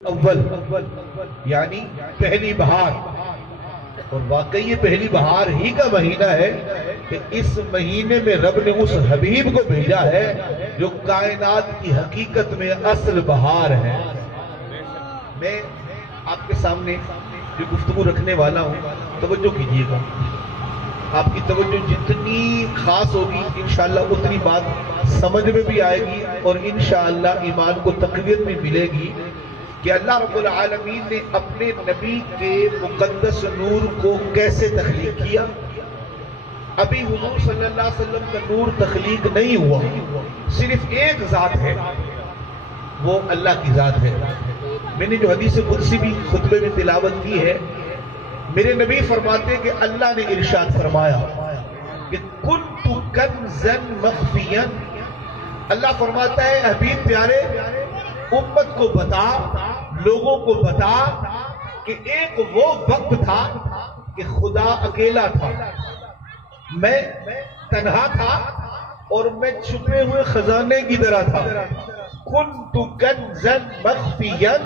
اول یعنی پہلی بہار، اور واقعی یہ پہلی بہار ہی کا مہینہ ہے کہ اس مہینے میں رب نے اس حبیب کو بھیجا ہے جو کائنات کی حقیقت میں اصل بہار ہے۔ میں آپ کے سامنے جو گفتگو رکھنے والا ہوں، توجہ کیجئے گا، آپ کی توجہ جتنی خاص ہوگی انشاءاللہ اتنی بات سمجھ میں بھی آئے گی اور انشاءاللہ ایمان کو تقویت بھی ملے گی کہ اللہ رب العالمین نے اپنے نبی کے مقدس نور کو کیسے تخلیق کیا۔ ابھی حضور صلی اللہ علیہ وسلم کا نور تخلیق نہیں ہوا، صرف ایک ذات ہے، وہ اللہ کی ذات ہے۔ میں نے جو حدیث قدسی بھی خطبے میں تلاوت کی ہے، میرے نبی فرماتے کہ اللہ نے ارشاد فرمایا کہ کنت کنزا مخفیا، اللہ فرماتا ہے حبیب پیارے امت کو بتا، لوگوں کو بتا کہ ایک وہ وقت تھا کہ خدا اکیلا تھا، میں تنہا تھا اور میں چھپے ہوئے خزانے کی طرح تھا۔ کنت کنزا مخفیا،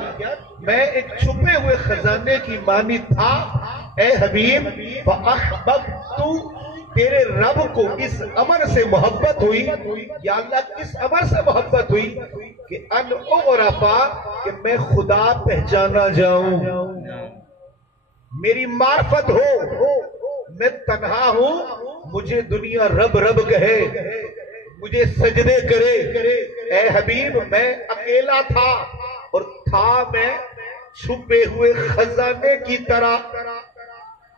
میں ایک چھپے ہوئے خزانے کی مانند تھا۔ اے حبیب فاحببت، تیرے رب کو اس امر سے محبت ہوئی، یا اللہ کس امر سے محبت ہوئی کہ ان اعرفا، کہ میں خدا پہچانا جاؤں، میری معرفت ہو، میں تنہا ہوں، مجھے دنیا رب رب کہے، مجھے سجدے کرے۔ اے حبیب میں اکیلا تھا اور تھا میں چھپے ہوئے خزانے کی طرح۔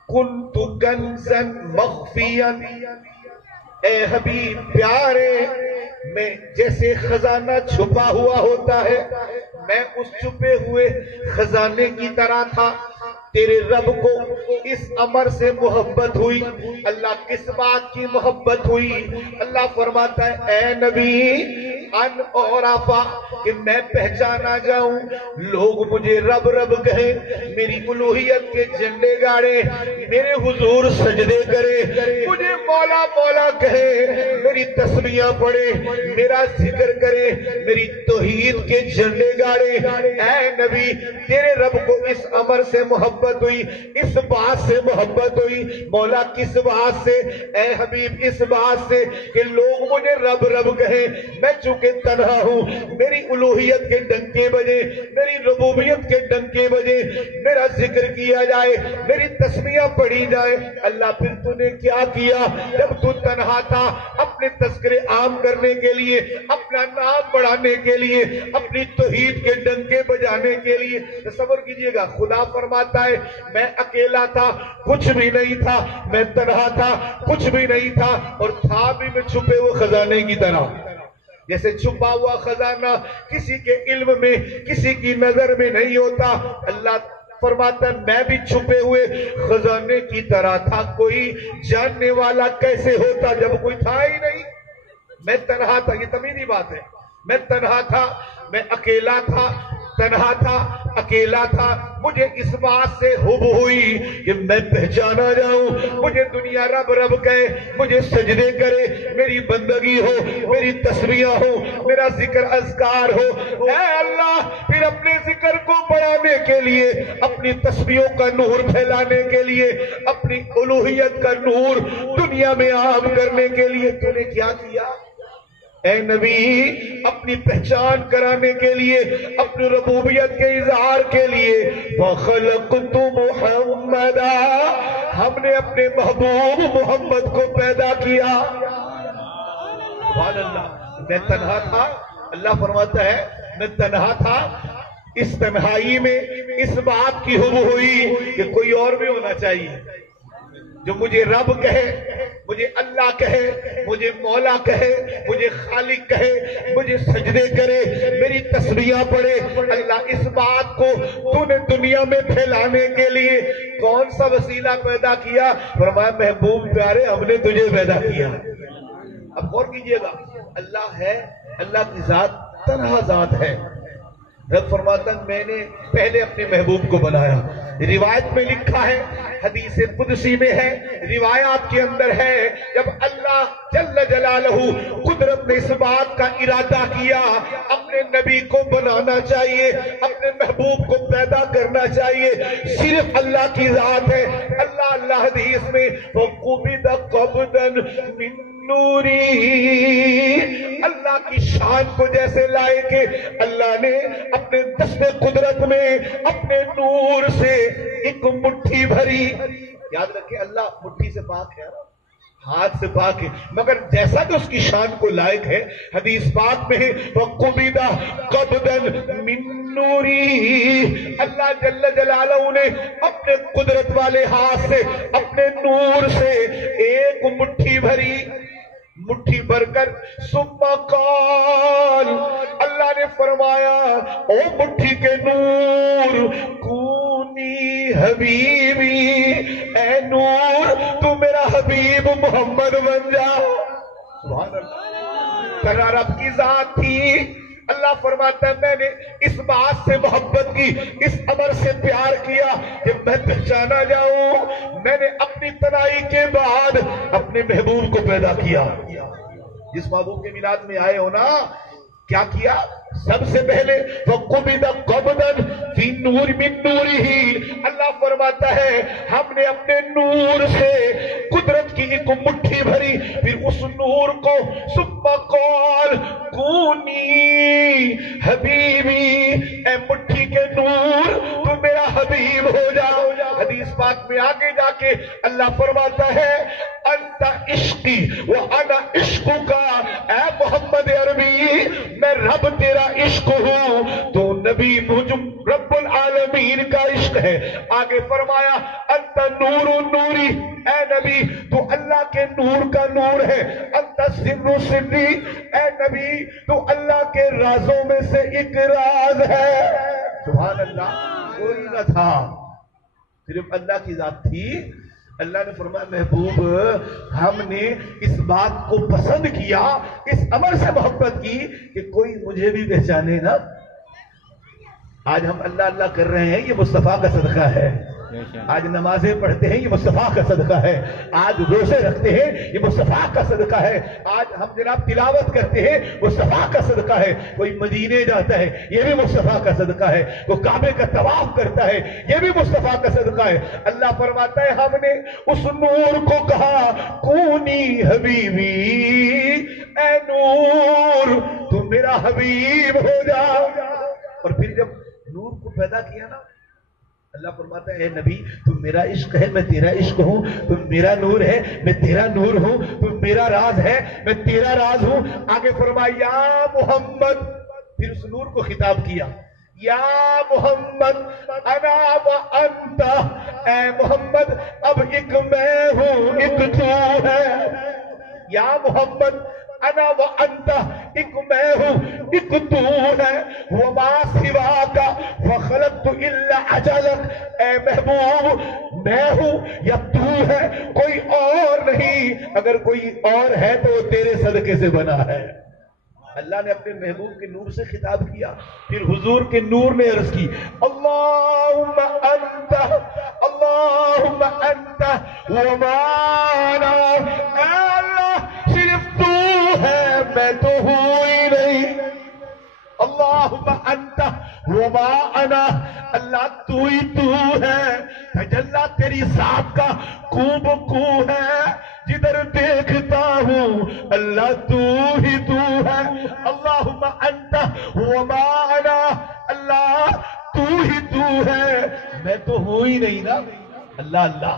کنت کنزا مخفیا، اے حبیب پیارے میں جیسے خزانہ چھپا ہوا ہوتا ہے، میں اس چھپے ہوئے خزانے کی طرح تھا۔ تیرے رب کو اس امر سے محبت ہوئی۔ اللہ کس بات کی محبت ہوئی؟ اللہ فرماتا ہے اے نبی ان اعرفا، کہ میں پہچانا جاؤں، لوگ مجھے رب رب کہیں، میری الوہیت کے جھنڈے گاڑے، میرے حضور سجدے کرے، مجھے مولا مولا کہے، میری تسبیحاں پڑھے، میرا ذکر کرے، میری توحید کے جھنڈے گاڑے۔ اے نبی تیرے رب کو اس امر سے محبت ہوئی، اس بات سے محبت ہوئی۔ مولا کس بات سے؟ اے حبیب اس بات سے کہ لوگ مجھے رب رب کہیں، میں چونکہ تنہا ہوں، میری الوہیت کے ڈنکے بجے، میری ربوبیت کے ڈنکے بجے، میرا ذکر کیا جائے، میری تسبیحاں پڑھی جائے۔ اللہ پھر تو نے کیا کیا جب تو تنہا تھا؟ اپنے تذکرے عام کرنے کے لیے، اپنا نام بڑھانے کے لیے، اپنی توحید کے ڈنکے بجانے کے لیے۔ تصور کیجئے گا، خدا فرماتا ہے میں اکیلا تھا، کچھ بھی نہیں تھا، میں تنہا تھا، کچھ بھی نہیں تھا، اور تھا بھی میں چھپے ہوئے خزانے کی طرح۔ جیسے چھپا ہوا خزانہ کسی کے علم میں، کسی کی نظر میں نہیں ہوتا، اللہ فرماتا ہے میں بھی چھپے ہوئے خزانے کی طرح تھا۔ کوئی جاننے والا کیسے ہوتا جب کوئی تھا ہی نہیں؟ میں تنہا تھا، یہ تمیزی بات ہے، میں تنہا تھا، میں اکیلا تھا، تنہا تھا، اکیلا تھا۔ مجھے اس بات سے حب ہوئی کہ میں پہچانا جاؤں، مجھے دنیا رب رب کہے، مجھے سجدے کرے، میری بندگی ہو، میری تسبیحاں ہو، میرا ذکر اذکار ہو۔ اے اللہ پھر اپنے ذکر کو بڑھانے کے لیے، اپنی تسبیحوں کا نور پھیلانے کے لیے، اپنی الوہیت کا نور دنیا میں عام کرنے کے لیے تو نے کیا کیا؟ اے نبی اپنی پہچان کرانے کے لیے، اپنی ربوبیت کے اظہار کے لیے، وَخَلَقْتُ مُحَمَّدًا، ہم نے اپنے محبوب محمد کو پیدا کیا۔ سبحان اللہ، میں تنہا تھا، اللہ فرماتا ہے میں تنہا تھا، اس تنہائی میں اس بات کی حب ہوئی کہ کوئی اور بھی ہونا چاہیے جو مجھے رب کہے، مجھے اللہ کہے، مجھے مولا کہے، مجھے خالق کہے، مجھے سجدے کرے، میری تسبیحاں پڑھے۔ اللہ اس بات کو تو نے دنیا میں پھیلانے کے لیے کون سا وسیلہ پیدا کیا؟ فرمایا محبوب پیارے ہم نے تجھے پیدا کیا۔ اب غور کیجئے گا، اللہ ہے، اللہ کی ذات تنہا ذات ہے۔ رب فرماتا ہے میں نے پہلے اپنے محبوب کو بنایا۔ روایت میں لکھا ہے، حدیث قدسی میں ہے، روایات کے اندر ہے، جب اللہ جل جلالہ قدرت نے اس بات کا ارادہ کیا اپنے نبی کو بنانا چاہیے، اپنے محبوب کو کرنا چاہیے صرف اللہ کی ذات ہے. اللہ اللہ حدیث میں وَقُبِضَ قَبْضًا مِّن نوری، اللہ کی شان کو جیسے لائے کہ اللہ نے اپنے دست قدرت میں اپنے نور سے ایک مٹھی بھری. یاد رکھیں اللہ مٹھی سے پاک ہے، ہاتھ سے پاک ہے، مگر جیسا کہ اس کی شان کو لائق ہے حدیث پاک میں وَقُبِضَ قَبْضًا مِّن نوری، اللہ جل جلالہ نے اپنے قدرت والے ہاتھ سے اپنے نور سے ایک مٹھی بھری، مٹھی بھر کر ثم قال، اللہ نے فرمایا او مٹھی کے نور کونی حبیبی، اے نور تو میرا حبیب محمد بن جا. سبحان اللہ، تیرا رب کی ذات تھی. اللہ فرماتا ہے میں نے اس بات سے محبت کی، اس امر سے پیار کیا کہ میں پہچانا جاؤں. میں نے اپنی تنہائی کے بعد اپنے محبوب کو پیدا کیا. جس محبوب کے میلاد میں آئے ہو نا، کیا کیا؟ سب سے پہلے وَقُبِضَ قَبْضًا فِي نُورٍ مِّن نُورِهِ، اللہ فرماتا ہے ہم نے اپنے نور سے قدرت کی ایک مٹھی بھری، پھر اس نور کو ثم قال کونی حبیبی، اے مٹھی کے نور تو میرا حبیب ہو جا. حدیث پاک میں آگے جا کے اللہ فرماتا ہے انت عشقی وانا عشقک، اے محمد عربی میں رب تیرا عشق ہوں تو نبی مجھے رب العالمین کا عشق ہے. آگے فرمایا انت نور نوری، اے نبی تو اللہ کے نور کا نور ہے. انت سر سری، اے نبی تو اللہ کے رازوں میں سے ایک راز ہے. سبحان اللہ، کوئی نہ تھا، صرف اللہ کی ذات تھی. اللہ نے فرمایا محبوب ہم نے اس بات کو پسند کیا، اس امر سے محبت کی کہ کوئی مجھے بھی پہچانے نا. آج ہم اللہ اللہ کر رہے ہیں، یہ مصطفیٰ کا صدقہ ہے. آج نمازیں پڑھتے ہیں، یہ مصطفیٰ کا صدقہ ہے. آج روزے رکھتے ہیں، یہ مصطفیٰ کا صدقہ ہے. آج ہم جناب تلاوت کرتے ہیں، مصطفیٰ کا صدقہ ہے. کوئی مدینے جاتا ہے، یہ بھی مصطفیٰ کا صدقہ ہے. کوئی کعبے کا طواف کرتا ہے، یہ بھی مصطفیٰ کا صدقہ ہے. اللہ فرماتا ہے ہم نے اس نور کو کہا کونی حبیبی، اے نور تو میرا حبیب ہو جا. اور پھر جب نور کو پیدا کیا نا، اللہ فرماتا ہے اے نبی تم میرا عشق ہے، میں تیرا عشق ہوں. تم میرا نور ہے، میں تیرا نور ہوں. تم میرا راز ہے، میں تیرا راز ہوں. آگے فرمایا یا محمد، پھر اس نور کو خطاب کیا یا محمد انا و انت، اے محمد اب ایک میں ہوں ایک تو ہے. یا محمد انا و انت، ایک میں ہوں ایک تو ہے. وما سواک فخلقت الا اجلک، اے محبوب میں ہوں یا تو ہے، کوئی اور نہیں. اگر کوئی اور ہے تو وہ تیرے صدقے سے بنا ہے. اللہ نے اپنے محبوب کے نور سے خطاب کیا. پھر حضور کے نور نے عرض کی اللہم انت، اللہم انت وما انا، اے اللہ صرف تو ہے، میں تو ہوں ہی نہیں. اللہم انت وما انا، اللہ تو ہی تو ہے. تجلی تیری ذات کا خوب کو ہے، جدھر دیکھتا ہوں اللہ تو ہی تو ہے. اللہم انت وما انا، اللہ تو ہی تو ہے، میں تو ہوں ہی نہیں نا. اللہ اللہ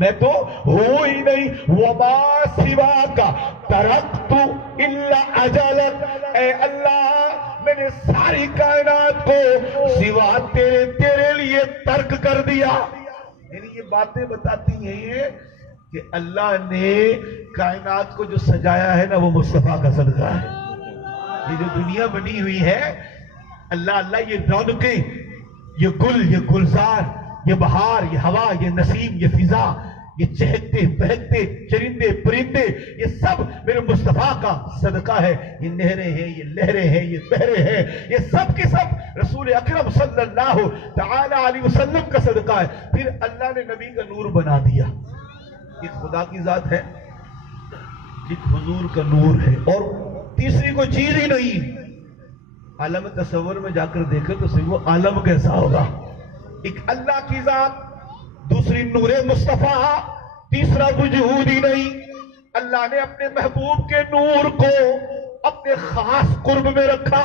میں تو ہوں ہی نہیں. وما سواک ترکت الا اجلک، اے اللہ میں نے ساری کائنات کو سوا تیرے لیے ترک کر دیا. یعنی یہ باتیں بتاتی ہیں کہ اللہ نے کائنات کو جو سجایا ہے نا وہ مصطفیٰ کا صدقہ ہے. یہ جو دنیا بنی ہوئی ہے اللہ اللہ، یہ رونقیں، یہ گل، یہ گلزار، یہ بہار، یہ ہوا، یہ نسیم، یہ فضا، یہ چہکتے بہکتے چرندے پرندے، یہ سب میرے مصطفیٰ کا صدقہ ہے. یہ نہریں ہیں، یہ لہریں ہیں، یہ بحریں ہیں، یہ سب کے سب رسول اکرم صلی اللہ تعالی علیہ وسلم کا صدقہ ہے. پھر اللہ نے نبی کا نور بنا دیا. ایک خدا کی ذات ہے، ایک حضور کا نور ہے، اور تیسری کوئی چیز ہی نہیں. عالم تصور میں جا کر دیکھیں تو صحیح وہ عالم کیسا ہوگا. ایک اللہ کی ذات، دوسری نور مصطفیٰ، تیسرا وجود ہی نہیں۔ اللہ نے اپنے محبوب کے نور کو اپنے خاص قرب میں رکھا۔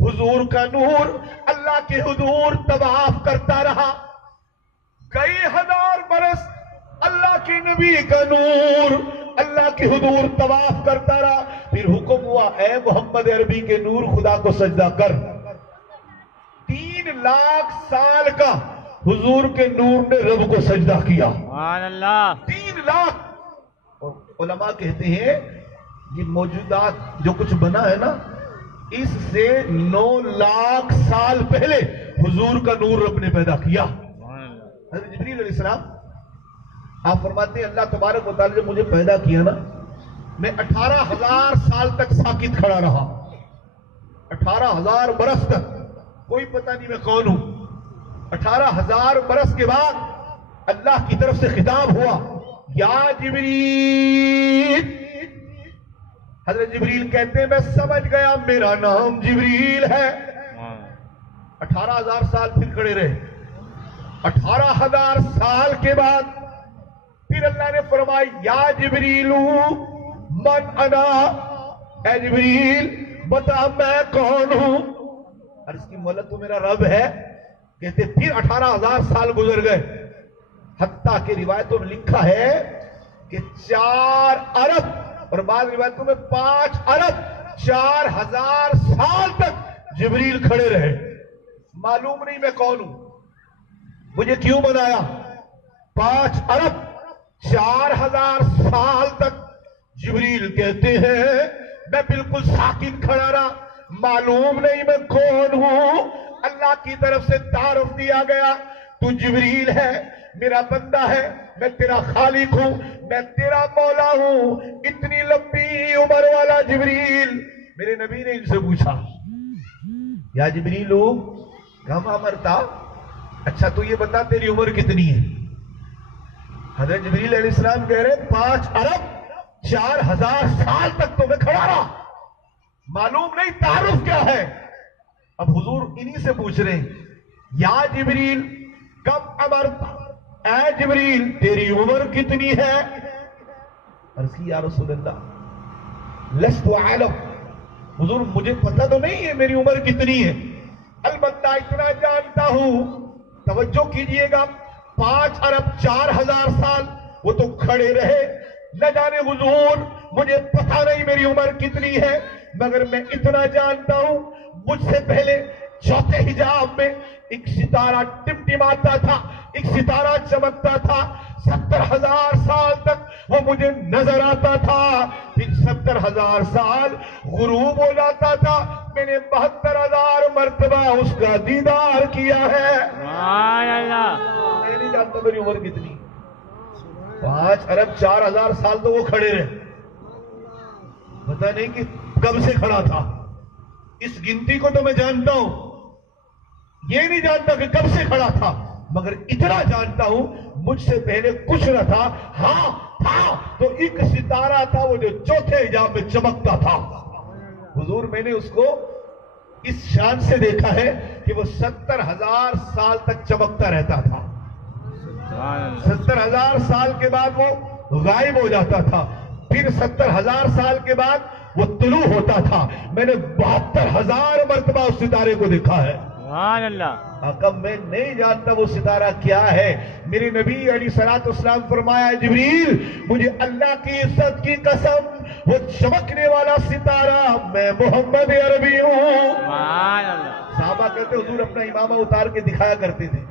حضور کا نور اللہ کے حضور طواف کرتا رہا، کئی ہزار برس اللہ کے نبی کا نور اللہ کے حضور طواف کرتا رہا۔ پھر حکم ہوا اے محمد عربی کے نور خدا کو سجدہ کر۔ 3 لاکھ سال کا حضور کے نور نے رب کو سجدہ کیا، سبحان اللہ۔ 3 لاکھ۔ اور علماء کہتے ہیں یہ موجودات جو کچھ بنا ہے نا، اس سے 9 لاکھ سال پہلے حضور کا نور رب نے پیدا کیا۔ حضرت جبریل علیہ السلام آپ فرماتے ہیں اللہ تبارک و تعالی جب مجھے پیدا کیا نا، میں 18,000 سال تک ساکت کھڑا رہا، 18,000 برس تک، کوئی پتہ نہیں میں کون ہوں۔ 18,000 برس کے بعد اللہ کی طرف سے خطاب ہوا یا جبریل۔ حضرت جبریل کہتے ہیں میں سمجھ گیا میرا نام جبریل ہے۔ 18,000 سال پھر کھڑے رہے۔ 18,000 سال کے بعد پھر اللہ نے فرمایا یا جبریل من انا، اے جبریل بتا میں کون ہوں۔ عرض کی مولت تو میرا رب ہے۔ کہتے پھر 18,000 سال گزر گئے، حتیٰ کہ روایتوں میں لکھا ہے کہ 4 ارب اور بعض روایتوں میں 5 ارب 4,000 سال تک جبریل کھڑے رہے۔ معلوم نہیں میں کون ہوں، مجھے کیوں بنایا۔ 5 ارب 4,000 سال تک جبریل کہتے ہیں میں بالکل ساکت کھڑا رہا، معلوم نہیں میں کون ہوں۔ اللہ کی طرف سے تعارف دیا گیا تو جبریل ہے، میرا بندہ ہے، میں تیرا خالق ہوں، میں تیرا مولا ہوں۔ اتنی لمبی عمر والا جبریل، میرے نبی نے ان سے پوچھا یا جبریل کم عمر تھا، اچھا تو یہ بتا تیری عمر کتنی ہے۔ حضرت جبریل علیہ السلام کہہ رہے 5 ارب 4,000 سال تک تو میں کھڑا رہا، معلوم نہیں تعارف کیا ہے۔ اب حضور انہی سے پوچھ رہے ہیں یا جبریل کم عمر تھا، اے جبریل تیری عمر کتنی ہے۔ عرض کی یا رسول اللہ لست عالم، حضور مجھے پتہ تو نہیں ہے میری عمر کتنی ہے، البتہ اتنا جانتا ہوں۔ توجہ کیجئے گا، 5 ارب 4,000 سال وہ تو کھڑے رہے، نہ جانے حضور مجھے پتہ نہیں میری عمر کتنی ہے، مگر میں اتنا جانتا ہوں مجھ سے پہلے چوتھے حجاب میں ایک ستارہ ٹمٹماتا تھا، ایک ستارہ چمکتا تھا، 70,000 سال تک وہ مجھے نظر آتا تھا، پھر 70,000 سال غروب ہو جاتا تھا، میں نے 72,000 مرتبہ اس کا دیدار کیا ہے۔ سبحان اللہ۔ میں نہیں جانتا میری عمر کتنی۔ 5 ارب 4,000 سال تو وہ کھڑے رہے، پتہ نہیں کہ کب سے کھڑا تھا۔ اس گنتی کو تو میں جانتا ہوں، یہ نہیں جانتا کہ کب سے کھڑا تھا، مگر اتنا جانتا ہوں مجھ سے پہلے کچھ نہ تھا، ہاں تھا تو ایک ستارہ تھا وہ جو چوتھے حجاب میں چمکتا تھا۔ حضور میں نے اس کو اس شان سے دیکھا ہے کہ وہ 70,000 سال تک چمکتا رہتا تھا، 70,000 سال کے بعد وہ غائب ہو جاتا تھا، پھر 70,000 سال کے بعد وہ طلوع ہوتا تھا۔ میں نے 72,000 مرتبہ اس ستارے کو دیکھا ہے۔ سبحان اللہ۔ آقا میں نہیں جانتا وہ ستارہ کیا ہے۔ میرے نبی علیہ الصلوۃ والسلام فرمایا جبریل مجھے اللہ کی عزت کی قسم وہ چمکنے والا ستارہ میں محمد عربی ہوں۔ سبحان اللہ۔ صحابہ کہتے حضور اپنا امامہ اتار کے دکھایا کرتے تھے،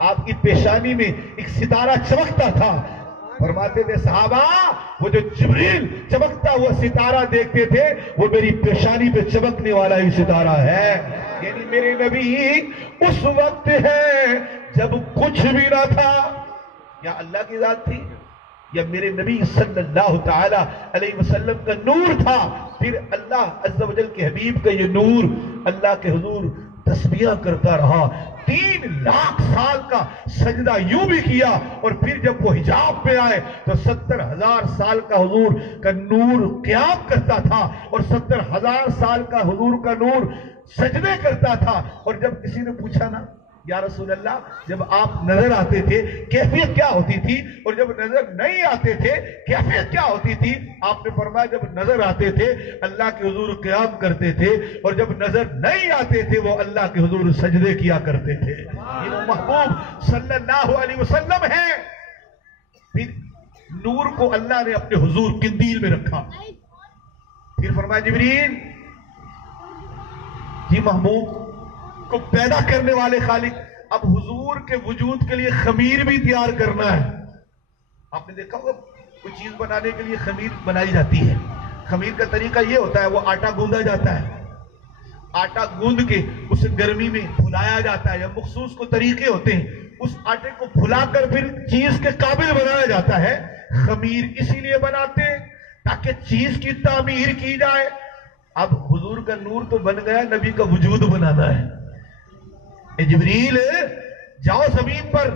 آپ کی پیشانی میں ایک ستارہ چمکتا تھا، فرماتے تھے صحابہ وہ جو جبریل چمکتا ہوا ستارہ دیکھتے تھے وہ میری پیشانی پہ چمکنے والا ہی ستارہ ہے۔ یعنی میرے نبی اس وقت ہے جب کچھ بھی نہ تھا، یا اللہ کی ذات تھی یا میرے نبی صلی اللہ تعالی علیہ وسلم کا نور تھا، پھر اللہ عز و جل کے حبیب کا یہ نور اللہ کے حضور تسبیح کرتا رہا۔ 3 لاکھ سال کا سجدہ یوں بھی کیا، اور پھر جب وہ حجاب پہ آئے تو 70,000 سال کا حضور کا نور قیام کرتا تھا، اور 70,000 سال کا حضور کا نور سجدے کرتا تھا۔ اور جب کسی نے پوچھا نا یا رسول اللہ جب آپ نظر آتے تھے کیفیت کیا ہوتی تھی، اور جب نظر نہیں آتے تھے کیفیت کیا ہوتی تھی؟ آپ نے فرمایا جب نظر آتے تھے اللہ کے حضور قیام کرتے تھے، اور جب نظر نہیں آتے تھے وہ اللہ کے حضور سجدے کیا کرتے تھے۔ یہ وہ محبوب صلی اللہ علیہ وسلم ہے۔ پھر نور کو اللہ نے اپنے حضور قندیل میں رکھا، پھر فرمایا جبریل جی محبوب کو پیدا کرنے والے خالق، اب حضور کے وجود کے لیے خمیر بھی تیار کرنا ہے۔ آپ نے دیکھا ہوگا کوئی چیز بنانے کے لیے خمیر بنائی جاتی ہے، خمیر کا طریقہ یہ ہوتا ہے وہ آٹا گوندھا جاتا ہے، آٹا گوندھ کے اسے گرمی میں پھلایا جاتا ہے، یا مخصوص کو طریقے ہوتے ہیں، اس آٹے کو پھلا کر پھر چیز کے قابل بنایا جاتا ہے۔ خمیر اسی لیے بناتے ہیں تاکہ چیز کی تعمیر کی جائے۔ اب حضور کا نور تو بن گیا، نبی کا وجود بنانا ہے۔ اے جبریل جاؤ زمین پر،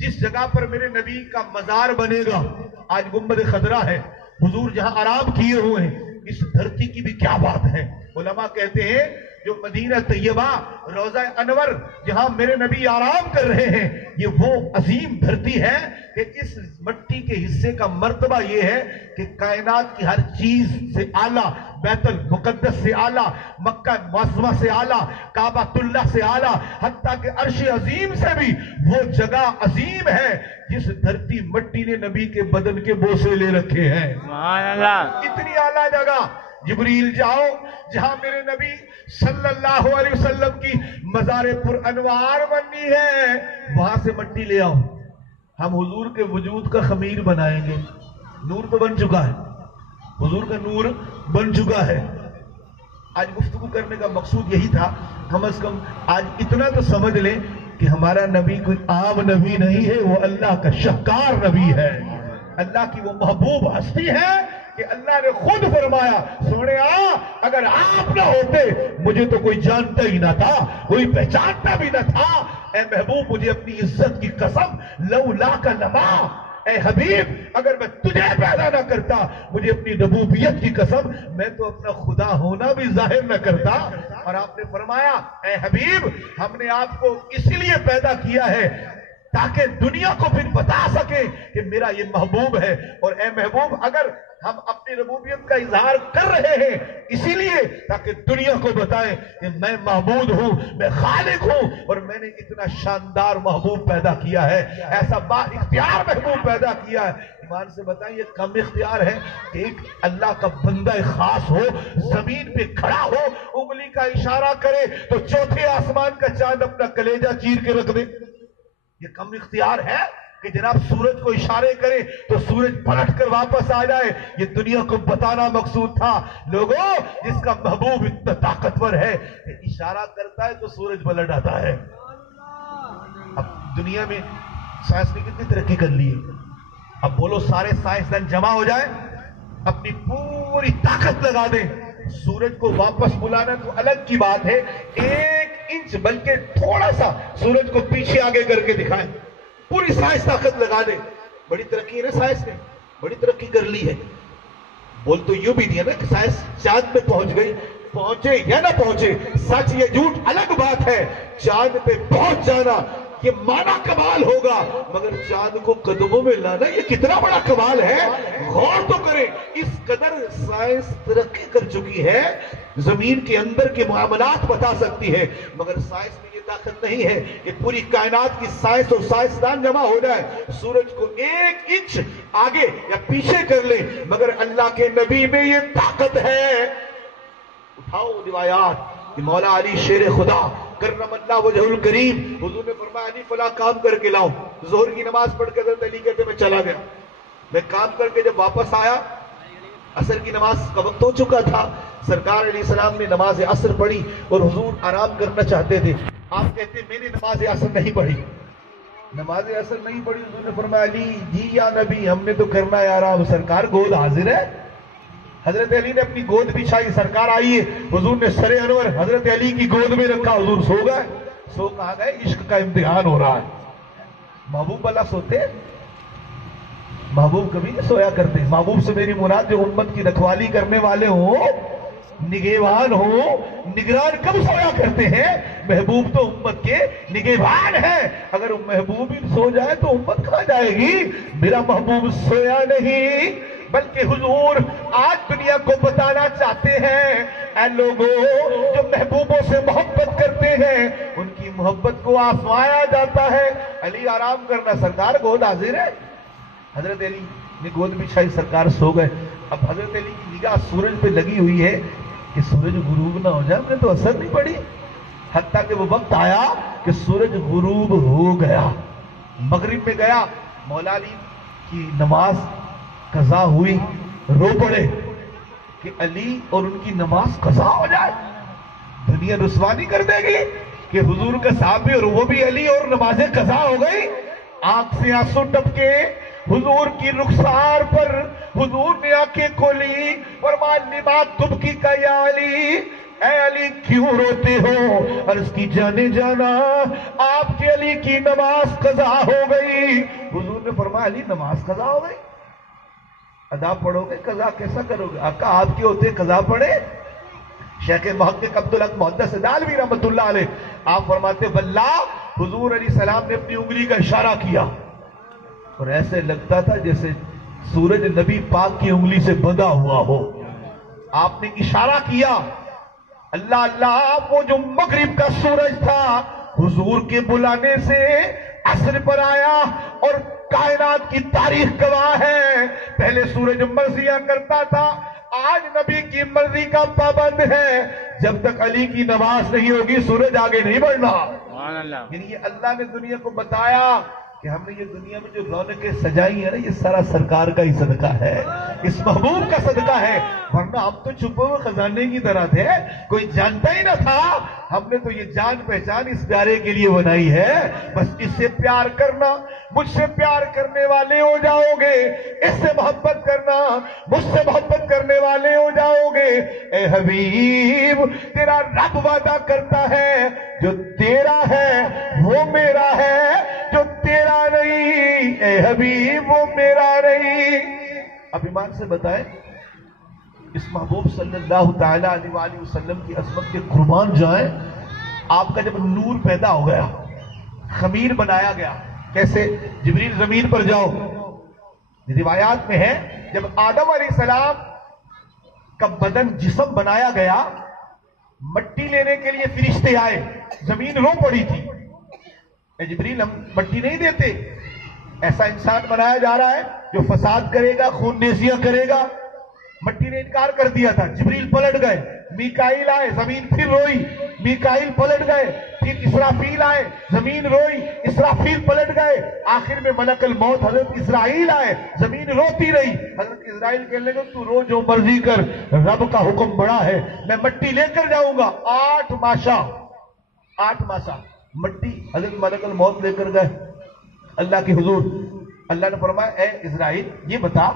جس جگہ پر میرے نبی کا مزار بنے گا، آج گنبد خضرا ہے، حضور جہاں آرام کیے ہوئے ہیں، اس دھرتی کی بھی کیا بات ہے۔ علماء کہتے ہیں جو مدینہ طیبہ روضہ انور جہاں میرے نبی آرام کر رہے ہیں، یہ وہ عظیم دھرتی ہے کہ اس مٹی کے حصے کا مرتبہ یہ ہے کہ کائنات کی ہر چیز سے اعلیٰ، بیت المقدس سے اعلیٰ، مکہ معظمہ سے اعلیٰ، کعبۃ اللہ سے اعلیٰ، حتیٰ کہ عرش عظیم سے بھی وہ جگہ عظیم ہے جس دھرتی مٹی نے نبی کے بدن کے بوسے لے رکھے ہیں۔ سبحان اللہ۔ اتنی اعلیٰ جگہ۔ جبریل جاؤ جہاں میرے نبی صلی اللہ علیہ وسلم کی مزار پر انوار بننی ہے، وہاں سے مٹی لے آؤ، ہم حضور کے وجود کا خمیر بنائیں گے۔ نور تو بن چکا ہے، حضور کا نور بن چکا ہے۔ آج گفتگو کرنے کا مقصود یہی تھا، کم از کم آج اتنا تو سمجھ لیں کہ ہمارا نبی کوئی عام نبی نہیں ہے، وہ اللہ کا شہکار نبی ہے، اللہ کی وہ محبوب ہستی ہے کہ اللہ نے خود فرمایا سونے اگر آپ نہ ہوتے مجھے تو کوئی جانتا ہی نہ تھا، کوئی پہچانتا بھی نہ تھا۔ اے محبوب مجھے اپنی عزت کی قسم لولا کا لما، اے حبیب اگر میں تجھے پیدا نہ کرتا، مجھے اپنی ربوبیت کی قسم میں تو اپنا خدا ہونا بھی ظاہر نہ کرتا۔ اور آپ نے فرمایا اے حبیب ہم نے آپ کو اس لیے پیدا کیا ہے تاکہ دنیا کو پھر بتا سکے کہ میرا یہ محبوب ہے۔ اور اے محبوب اگر ہم اپنی ربوبیت کا اظہار کر رہے ہیں اسی لیے تاکہ دنیا کو بتائیں کہ میں معبود ہوں، میں خالق ہوں، اور میں نے اتنا شاندار محبوب پیدا کیا ہے، ایسا با اختیار محبوب پیدا کیا ہے۔ ایمان سے بتائیں یہ کم اختیار ہے کہ ایک اللہ کا بندہ خاص ہو، زمین پہ کھڑا ہو، انگلی کا اشارہ کرے تو چوتھے آسمان کا چاند اپنا کلیجہ چیر کے رکھ دے؟ یہ کم اختیار ہے کہ جناب سورج کو اشارے کرے تو سورج پلٹ کر واپس آ جائے؟ یہ دنیا کو بتانا مقصود تھا۔ لوگوں جس کا محبوب اتنا طاقتور ہے کہ اشارہ کرتا ہے تو سورج پلٹ آتا ہے۔ اب دنیا میں سائنس نے کتنی ترقی کر لی ہے، اب بولو سارے سائنسدان جمع ہو جائیں، اپنی پوری طاقت لگا دیں، سورج کو واپس بلانا تو الگ کی بات ہے، 1 انچ بلکہ تھوڑا سا سورج کو پیچھے آگے کر کے دکھائیں، پوری سائنس طاقت لگا دے۔ بڑی ترقی ہے نا، سائنس نے بڑی ترقی کر لی ہے۔ بول تو یوں بھی دیا نا کہ سائنس چاند پہ پہنچ گئی، پہنچے یا نہ پہنچے، سچ یا جھوٹ الگ بات ہے، چاند پہ پہنچ جانا یہ مانا کمال ہوگا، مگر چاند کو قدموں میں لانا یہ کتنا بڑا کمال ہے۔ غور تو کریں، اس قدر سائنس ترقی کر چکی ہے، زمین کے اندر کے معاملات بتا سکتی ہے، مگر سائنس میں یہ طاقت نہیں ہے کہ پوری کائنات کی سائنس اور سائنسدان جمع ہو جائے، سورج کو 1 انچ آگے یا پیچھے کر لے، مگر اللہ کے نبی میں یہ طاقت ہے۔ اٹھاؤ روایات، مولا علی شیر خدا کرم اللہ وجہ الکریم، حضور نے فرمایا علی فلاں کام کر کے لاؤ، ظہر کی نماز پڑھ کے حضرت علی کہتے میں چلا گیا، میں کام کر کے جب واپس آیا عصر کی نماز کا وقت ہو چکا تھا، سرکار علیہ السلام نے نماز عصر پڑھی اور حضور آرام کرنا چاہتے تھے، آپ کہتے ہیں میں نے نماز عصر نہیں پڑھی، نماز عصر نہیں پڑھی، حضور نے فرمایا علی جی یا نبی ہم نے تو کرنا ہے آرام، سرکار گود حاضر ہے۔ حضرت علی نے اپنی گود بچھائی، سرکار آئیے، حضور نے سر انور حضرت علی کی گود میں رکھا، حضور سو گئے، سو کہا گئے عشق کا امتحان ہو رہا ہے۔ محبوب اللہ سوتے، محبوب کبھی نہیں سویا کرتے، محبوب سے میری مراد جو امت کی رکھوالی کرنے والے ہوں نگہبان ہو. نگران کب سویا کرتے ہیں؟ محبوب تو امت کے نگہبان ہیں. اگر محبوب ہی سو جائے تو امت کہاں جائے گی؟ میرا محبوب سویا نہیں، بلکہ حضور آج دنیا کو بتانا چاہتے ہیں اے لوگوں جو محبوبوں سے محبت کرتے ہیں ان کی محبت کو آزمایا جاتا ہے. علی آرام کرنا، سرکار گود حاضر ہے. حضرت علی نے گود بچھائی، سرکار سو گئے. اب حضرت علی کی نگاہ سورج پہ لگی ہوئی ہے کہ سورج غروب نہ ہو جائے. ہم نے تو اثر نہیں پڑی، حتیٰ کہ وہ وقت آیا کہ سورج غروب ہو گیا، مغرب میں گیا. مولا علی کی نماز قضا ہوئی، رو پڑے کہ علی اور ان کی نماز قضا ہو جائے. دنیا رسوا نہیں کر دے گی کہ حضور کا صحابی اور وہ بھی علی اور نمازیں قضا ہو گئی. آنکھ سے آنسو ٹپکے حضور کی رخسار پر حضور نے آنکھیں کھولی، فرمایا لما تبکی کا یا علی، اے علی کیوں روتے ہو؟ عرض کی جانے جانا آپ کے علی کی نماز قضا ہو گئی. حضور نے فرمایا علی نماز قضا ہو گئی؟ ادا پڑھو گے، قضا کیسا کرو گے؟ آقا آپ کے ہوتے قضا پڑھے. شیخ محقق عبدالحق محدث دالوی رحمت اللہ علیہ آپ فرماتے واللہ حضور علیہ السلام نے اپنی انگلی کا اشارہ کیا اور ایسے لگتا تھا جیسے سورج نبی پاک کی انگلی سے بندھا ہوا ہو. آپ نے اشارہ کیا، اللہ اللہ. وہ جو مغرب کا سورج تھا حضور کے بلانے سے عصر پر آیا اور کائنات کی تاریخ گواہ ہے. پہلے سورج مرضیاں کرتا تھا، آج نبی کی مرضی کا پابند ہے. جب تک علی کی نماز نہیں ہوگی سورج آگے نہیں بڑھنا. یعنی یہ اللہ نے دنیا کو بتایا کہ ہم نے یہ دنیا میں جو رونقیں سجائی ہیں نا، یہ سارا سرکار کا ہی صدقہ ہے، اس محبوب کا صدقہ ہے. ورنہ ہم تو چھپے ہوئے خزانے کی طرح تھے، کوئی جانتا ہی نہ تھا. ہم نے تو یہ جان پہچان اس پیارے کے لیے بنائی ہے. بس اس سے پیار کرنا، مجھ سے پیار کرنے والے ہو جاؤ گے. اس سے محبت کرنا، مجھ سے محبت کرنے والے ہو جاؤ گے. اے حبیب تیرا رب وعدہ کرتا ہے جو تیرا ہے وہ میرا ہے، جو تیرا نہیں اے حبیب وہ میرا نہیں. اب ایمان سے بتائیں اس محبوب صلی اللہ تعالی علیہ وآلہ وسلم کی عظمت کے قربان جائیں. آپ کا جب نور پیدا ہو گیا، خمیر بنایا گیا، کیسے؟ جبریل زمین پر جاؤ. روایات میں ہے جب آدم علیہ السلام کا بدن جسم بنایا گیا، مٹی لینے کے لیے فرشتے آئے، زمین رو پڑی تھی. اے جبریل ہم مٹی نہیں دیتے، ایسا انسان بنایا جا رہا ہے جو فساد کرے گا، خون ریزیاں کرے گا. مٹی نے انکار کر دیا تھا. جبریل پلٹ گئے، میکائیل آئے، زمین پھر روئی. میکائیل پلٹ گئے، پھر اسرافیل آئے، زمین روئی. اسرافیل پلٹ گئے، آخر میں ملک الموت حضرت اسرائیل آئے، زمین روتی رہی. حضرت اسرائیل کہنے لگے تو رو جو مرضی کر، رب کا حکم بڑا ہے، میں مٹی لے کر جاؤں گا. 8 ماشا مٹی حضرت ملک الموت لے کر گئے اللہ کے حضور. اللہ نے فرمایا اے اسرائیل یہ بتا،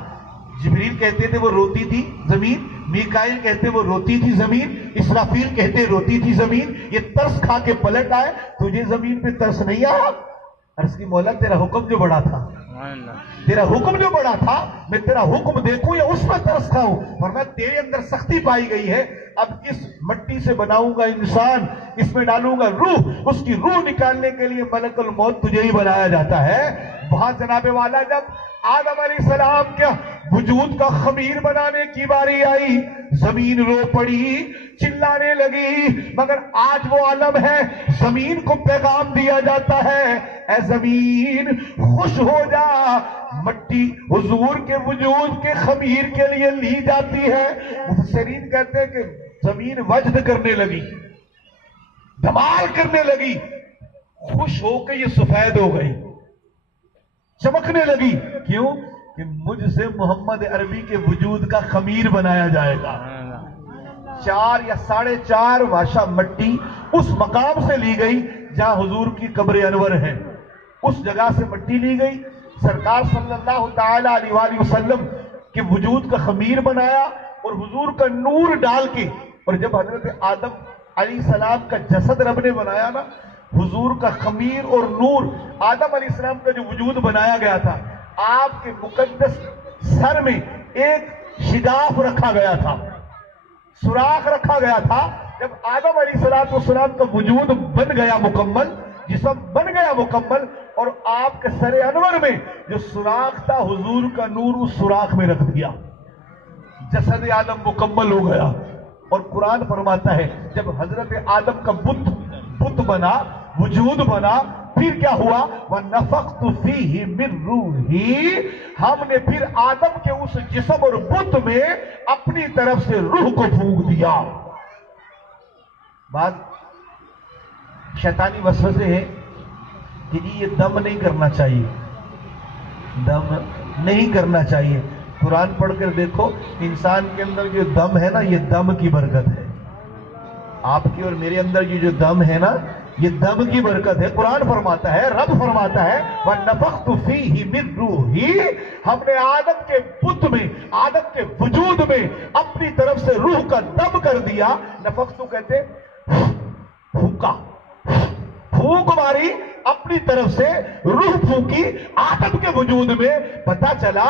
جبریل کہتے تھے وہ روتی تھی زمین، میکائیل کہتے وہ روتی تھی زمین، اسرافیل کہتے روتی تھی زمین، یہ ترس کھا کے پلٹ آئے، تجھے زمین پہ ترس نہیں آیا؟ عرض کی مولا تیرا حکم جو بڑا تھا، تیرا حکم جو بڑا تھا، میں تیرا حکم دیکھوں یا اس پر ترس کھاؤں؟ ورنہ تیرے اندر سختی پائی گئی ہے. اب اس مٹی سے بناؤں گا انسان، اس میں ڈالوں گا روح، اس کی روح نکالنے کے لیے ملک الموت تجھے ہی بنایا جاتا ہے. وہاں جناب والا جب آدم علیہ السلام کے وجود کا خمیر بنانے کی باری آئی، زمین رو پڑی، چلانے لگی. مگر آج وہ عالم ہے، زمین کو پیغام دیا جاتا ہے اے زمین خوش ہو جا. مٹی حضور کے وجود کے خمیر کے لیے لی جاتی ہے. مفسرین کہتے ہیں کہ زمین وجد کرنے لگی، دھمال کرنے لگی، خوش ہو کے یہ سفید ہو گئی، چمکنے لگی. کیوں؟ کہ مجھ سے محمد عربی کے وجود کا خمیر بنایا جائے گا. 4 یا 4.5 واشا مٹی اس مقام سے لی گئی جہاں حضور کی قبر انور ہے، اس جگہ سے مٹی لی گئی. سرکار صلی اللہ تعالی علیہ وآلہ وسلم کے وجود کا خمیر بنایا اور حضور کا نور ڈال کے. اور جب حضرت آدم علیہ السلام کا جسد رب نے بنایا نا، حضور کا خمیر اور نور، آدم علیہ السلام کا جو وجود بنایا گیا تھا، آپ کے مقدس سر میں ایک شگاف رکھا گیا تھا. سوراخ رکھا گیا تھا. جب آدم علیہ السلام کا وجود بن گیا مکمل, جسم بن گیا مکمل, اور آپ کے سر انور میں جو سوراخ تھا حضور کا نور اس سوراخ میں رکھ دیا, جسد آدم مکمل ہو گیا. اور قرآن فرماتا ہے جب حضرت آدم کا بت بنا, وجود بنا, پھر کیا ہوا؟ وَنَفَخْتُ فِيهِ مِن رُوحِي, ہم نے پھر آدم کے اس جسم اور بت میں اپنی طرف سے روح کو پھونک دیا. بعض شیطانی وسوسے ہیں کہ جی یہ دم نہیں کرنا چاہیے, دم نہیں کرنا چاہیے. قرآن پڑھ کر دیکھو, انسان کے اندر جو دم ہے نا, یہ دم کی برکت ہے. آپ کی اور میرے اندر یہ جو دم ہے نا, یہ دم کی برکت ہے. قرآن فرماتا ہے, رب فرماتا ہے وَنَفَخْتُ فِيهِ مِن رُوحِي, ہم نے آدم کے بت میں, آدم کے وجود میں اپنی طرف سے روح کا دم کر دیا. نفختو کہتے پھونکا, پھونک ماری, اپنی طرف سے روح پھونکی آدم کے وجود میں. پتا چلا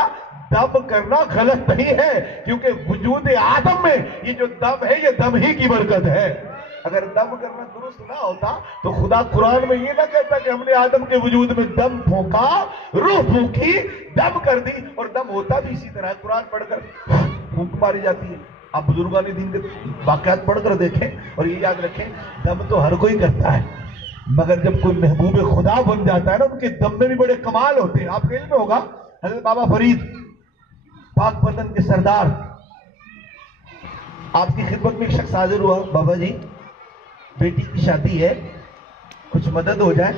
دم کرنا غلط نہیں ہے, کیونکہ وجود آدم میں یہ جو دم ہے یہ دم ہی کی برکت ہے. اگر دم کرنا درست نہ ہوتا تو خدا قرآن میں یہ نہ کہتا کہ ہم نے آدم کے وجود میں دم پھونکا, روح پھونکی, دم کر دی. اور دم ہوتا بھی اسی طرح, قرآن پڑھ کر پھونک ماری جاتی ہے. آپ بزرگان دین کے واقعات پڑھ کر دیکھیں اور یہ یاد رکھیں, دم تو ہر کوئی کرتا ہے, مگر جب کوئی محبوب خدا بن جاتا ہے نا, ان کے دم میں بھی بڑے کمال ہوتے ہیں. آپ کے علم میں ہوگا حضرت بابا فرید پاک پتن کے سردار, آپ کی خدمت میں ایک شخص حاضر ہوا, بابا جی بیٹی کی شادی ہے, کچھ مدد ہو جائے.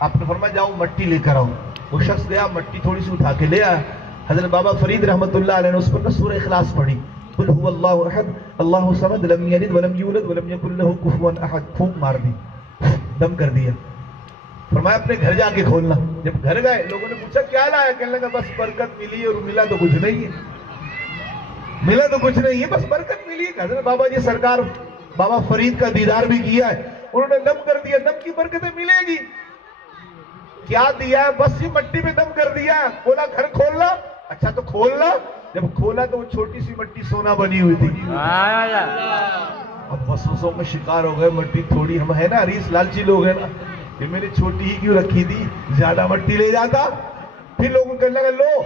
آپ نے فرمایا جاؤ مٹی لے کر آؤ. وہ شخص گیا, مٹی تھوڑی سی اٹھا کے لے آیا. حضرت بابا فرید رحمت اللہ علیہ نے اس پر سورہ اخلاص پڑھی, قل هو اللہ احد اللہ الصمد لم یلد ولم یولد ولم یکن له کفوا احد. پھونک مار دی, دم کر دیا. فرمایا اپنے گھر جا کے کھولنا. جب گھر گئے لوگوں نے پوچھا کیا لایا, کہنے لگا بس برکت ملی, اور ملا تو کچھ نہیں ہے, ملا تو کچھ نہیں ہے, بس برکت ملی. حضرت بابا جی سرکار بابا فرید کا دیدار بھی کیا ہے, انہوں نے دم کر دیا, دم کی برکتیں ملے گی. کیا دیا ہے؟ بس یہ مٹی میں دم کر دیا. بولا گھر کھولنا, اچھا تو کھولنا. جب کھولا تو وہ چھوٹی سی مٹی سونا بنی ہوئی تھی. اب وسوسوں میں شکار ہو گئے, مٹی تھوڑی, ہم ہے نا حریص لالچی لوگ ہیں نا, کہ میں نے چھوٹی ہی کیوں رکھی تھی, زیادہ مٹی لے جاتا. پھر لوگوں کو کہنے لگا لو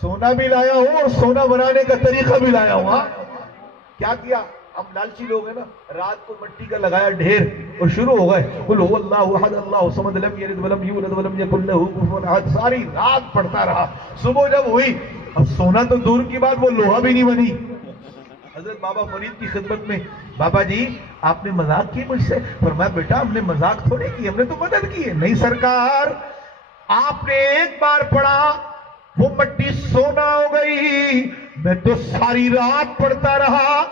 سونا بھی لایا ہوں اور سونا بنانے کا طریقہ بھی لایا ہوں. کیا کیا؟ ہم لالچی لوگ ہیں نا, رات کو مٹی کا لگایا ڈھیر اور شروع ہو گئے قل هو اللہ احد اللہ الصمد لم یلد ولم یولد ولم یکن له کفوا احد. ساری رات پڑھتا رہا. صبح جب ہوئی, اب سونا تو دور کی بات, وہ لوہا بھی نہیں بنی. حضرت بابا فرید کی خدمت میں, بابا جی آپ نے مذاق کی مجھ سے. فرمایا بیٹا ہم نے مذاق تھوڑی کی, ہم نے تو مدد کی ہے. نہیں سرکار, آپ نے ایک بار پڑھا وہ مٹی سونا ہو گئی, میں تو ساری رات پڑھتا رہا.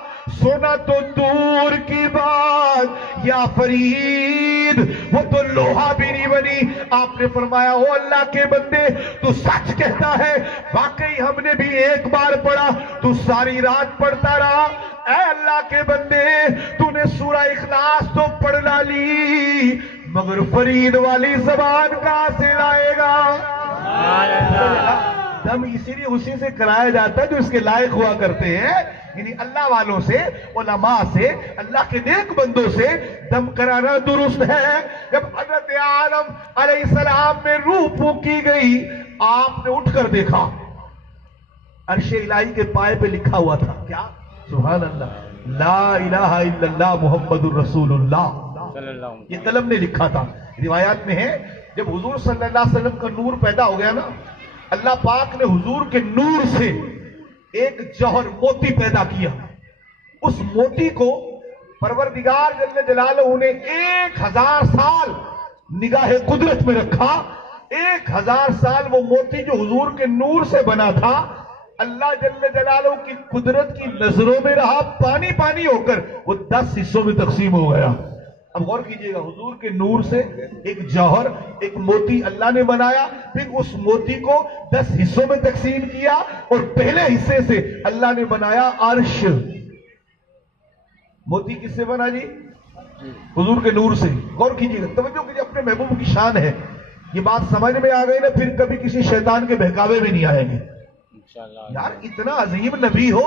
سونا تو دور کی بات یا فرید, وہ تو لوہا بھی نہیں بنی. آپ نے فرمایا او اللہ کے بندے تو سچ کہتا ہے, واقعی ہم نے بھی ایک بار پڑھا, تو ساری رات پڑھتا رہا. اے اللہ کے بندے تو نے سورہ اخلاص تو پڑھ لی, مگر فرید والی زبان کہاں سے لائے گا؟ دم اسی لیے اسی سے کرایا جاتا ہے جو اس کے لائق ہوا کرتے ہیں, یعنی اللہ والوں سے, علماء سے, اللہ کے نیک بندوں سے دم کرانا درست ہے. جب حضرت آدم علیہ السلام میں روح پھونکی گئی, آپ نے اٹھ کر دیکھا عرش الہی کے پائے پہ لکھا ہوا تھا کیا؟ سبحان اللہ, لا الہ الا اللہ محمد الرسول اللہ. یہ قلم نے لکھا تھا. روایات میں ہے جب حضور صلی اللہ علیہ وسلم کا نور پیدا ہو گیا نا, اللہ پاک نے حضور کے نور سے ایک جوہر موتی پیدا کیا. اس موتی کو پروردگار جل جلالہ نے 1000 سال نگاہ قدرت میں رکھا. 1000 سال وہ موتی جو حضور کے نور سے بنا تھا, اللہ جل جلالہ کی قدرت کی نظروں میں رہا, پانی پانی ہو کر وہ 10 حصوں میں تقسیم ہو گیا. اب غور کیجئے گا, حضور کے نور سے ایک جوہر, ایک موتی اللہ نے بنایا, پھر اس موتی کو 10 حصوں میں تقسیم کیا, اور پہلے حصے سے اللہ نے بنایا عرش. موتی کس سے بنا جی؟ حضور کے نور سے. غور کیجئے گا, توجہ کیجئے, اپنے محبوب کی شان ہے. یہ بات سمجھ میں آ گئی نا, پھر کبھی کسی شیطان کے بہکاوے میں نہیں آئیں گے. یار اتنا عظیم نبی ہو,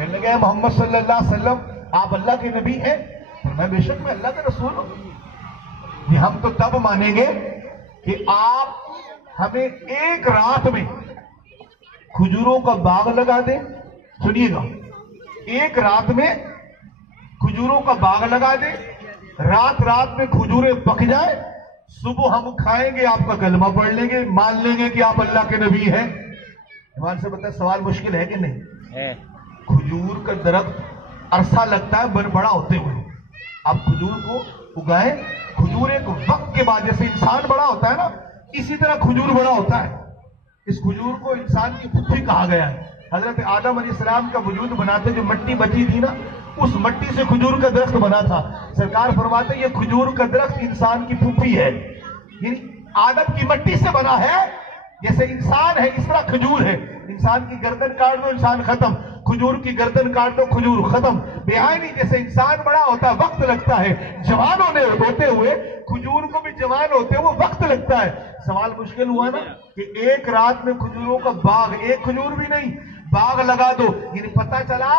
کہنے لگے محمد صلی اللہ علیہ وسلم آپ اللہ کے نبی ہیں؟ میں بے شک میں اللہ کا رسول ہوں۔ یہ ہم تو تب مانیں گے کہ آپ ہمیں ایک رات میں کھجوروں کا باغ لگا دیں۔ سنیے گا، ایک رات میں کھجوروں کا باغ لگا دیں، رات رات میں کھجوریں پک جائیں، صبح ہم کھائیں گے، آپ کا کلمہ پڑھ لیں گے، مان لیں گے کہ آپ اللہ کے نبی ہیں۔ ایمان سے بتائیں سوال مشکل ہے کہ نہیں؟ کھجور کا درخت عرصہ لگتا ہے بڑا ہوتے ہوئے، آپ کھجور کو اگائیں، کھجور ایک وقت کے بعد، جیسے انسان بڑا ہوتا ہے نا، اسی طرح کھجور بڑا ہوتا ہے۔ اس کھجور کو انسان کی پھپھی کہا گیا ہے۔ حضرت آدم علیہ السلام کا وجود بناتے جو مٹی بچی تھی نا، اس مٹی سے کھجور کا درخت بنا تھا۔ سرکار فرماتے یہ کھجور کا درخت انسان کی پھپھی ہے، یعنی آدم کی مٹی سے بنا ہے۔ جیسے انسان ہے اس طرح کھجور ہے۔ انسان کی گردن کاٹ دو انسان ختم، کھجور کی گردن کاٹ دو کھجور ختم۔ بہائنی جیسے انسان بڑا ہوتا ہے وقت لگتا ہے، جوان ہوتے ہوئے کھجور کو بھی جوان ہوتے ہوئے وقت لگتا ہے۔ سوال مشکل ہوا نا کہ ایک رات میں کھجوروں کا باغ، ایک کھجور بھی نہیں باغ لگا دو، یعنی پتہ چلا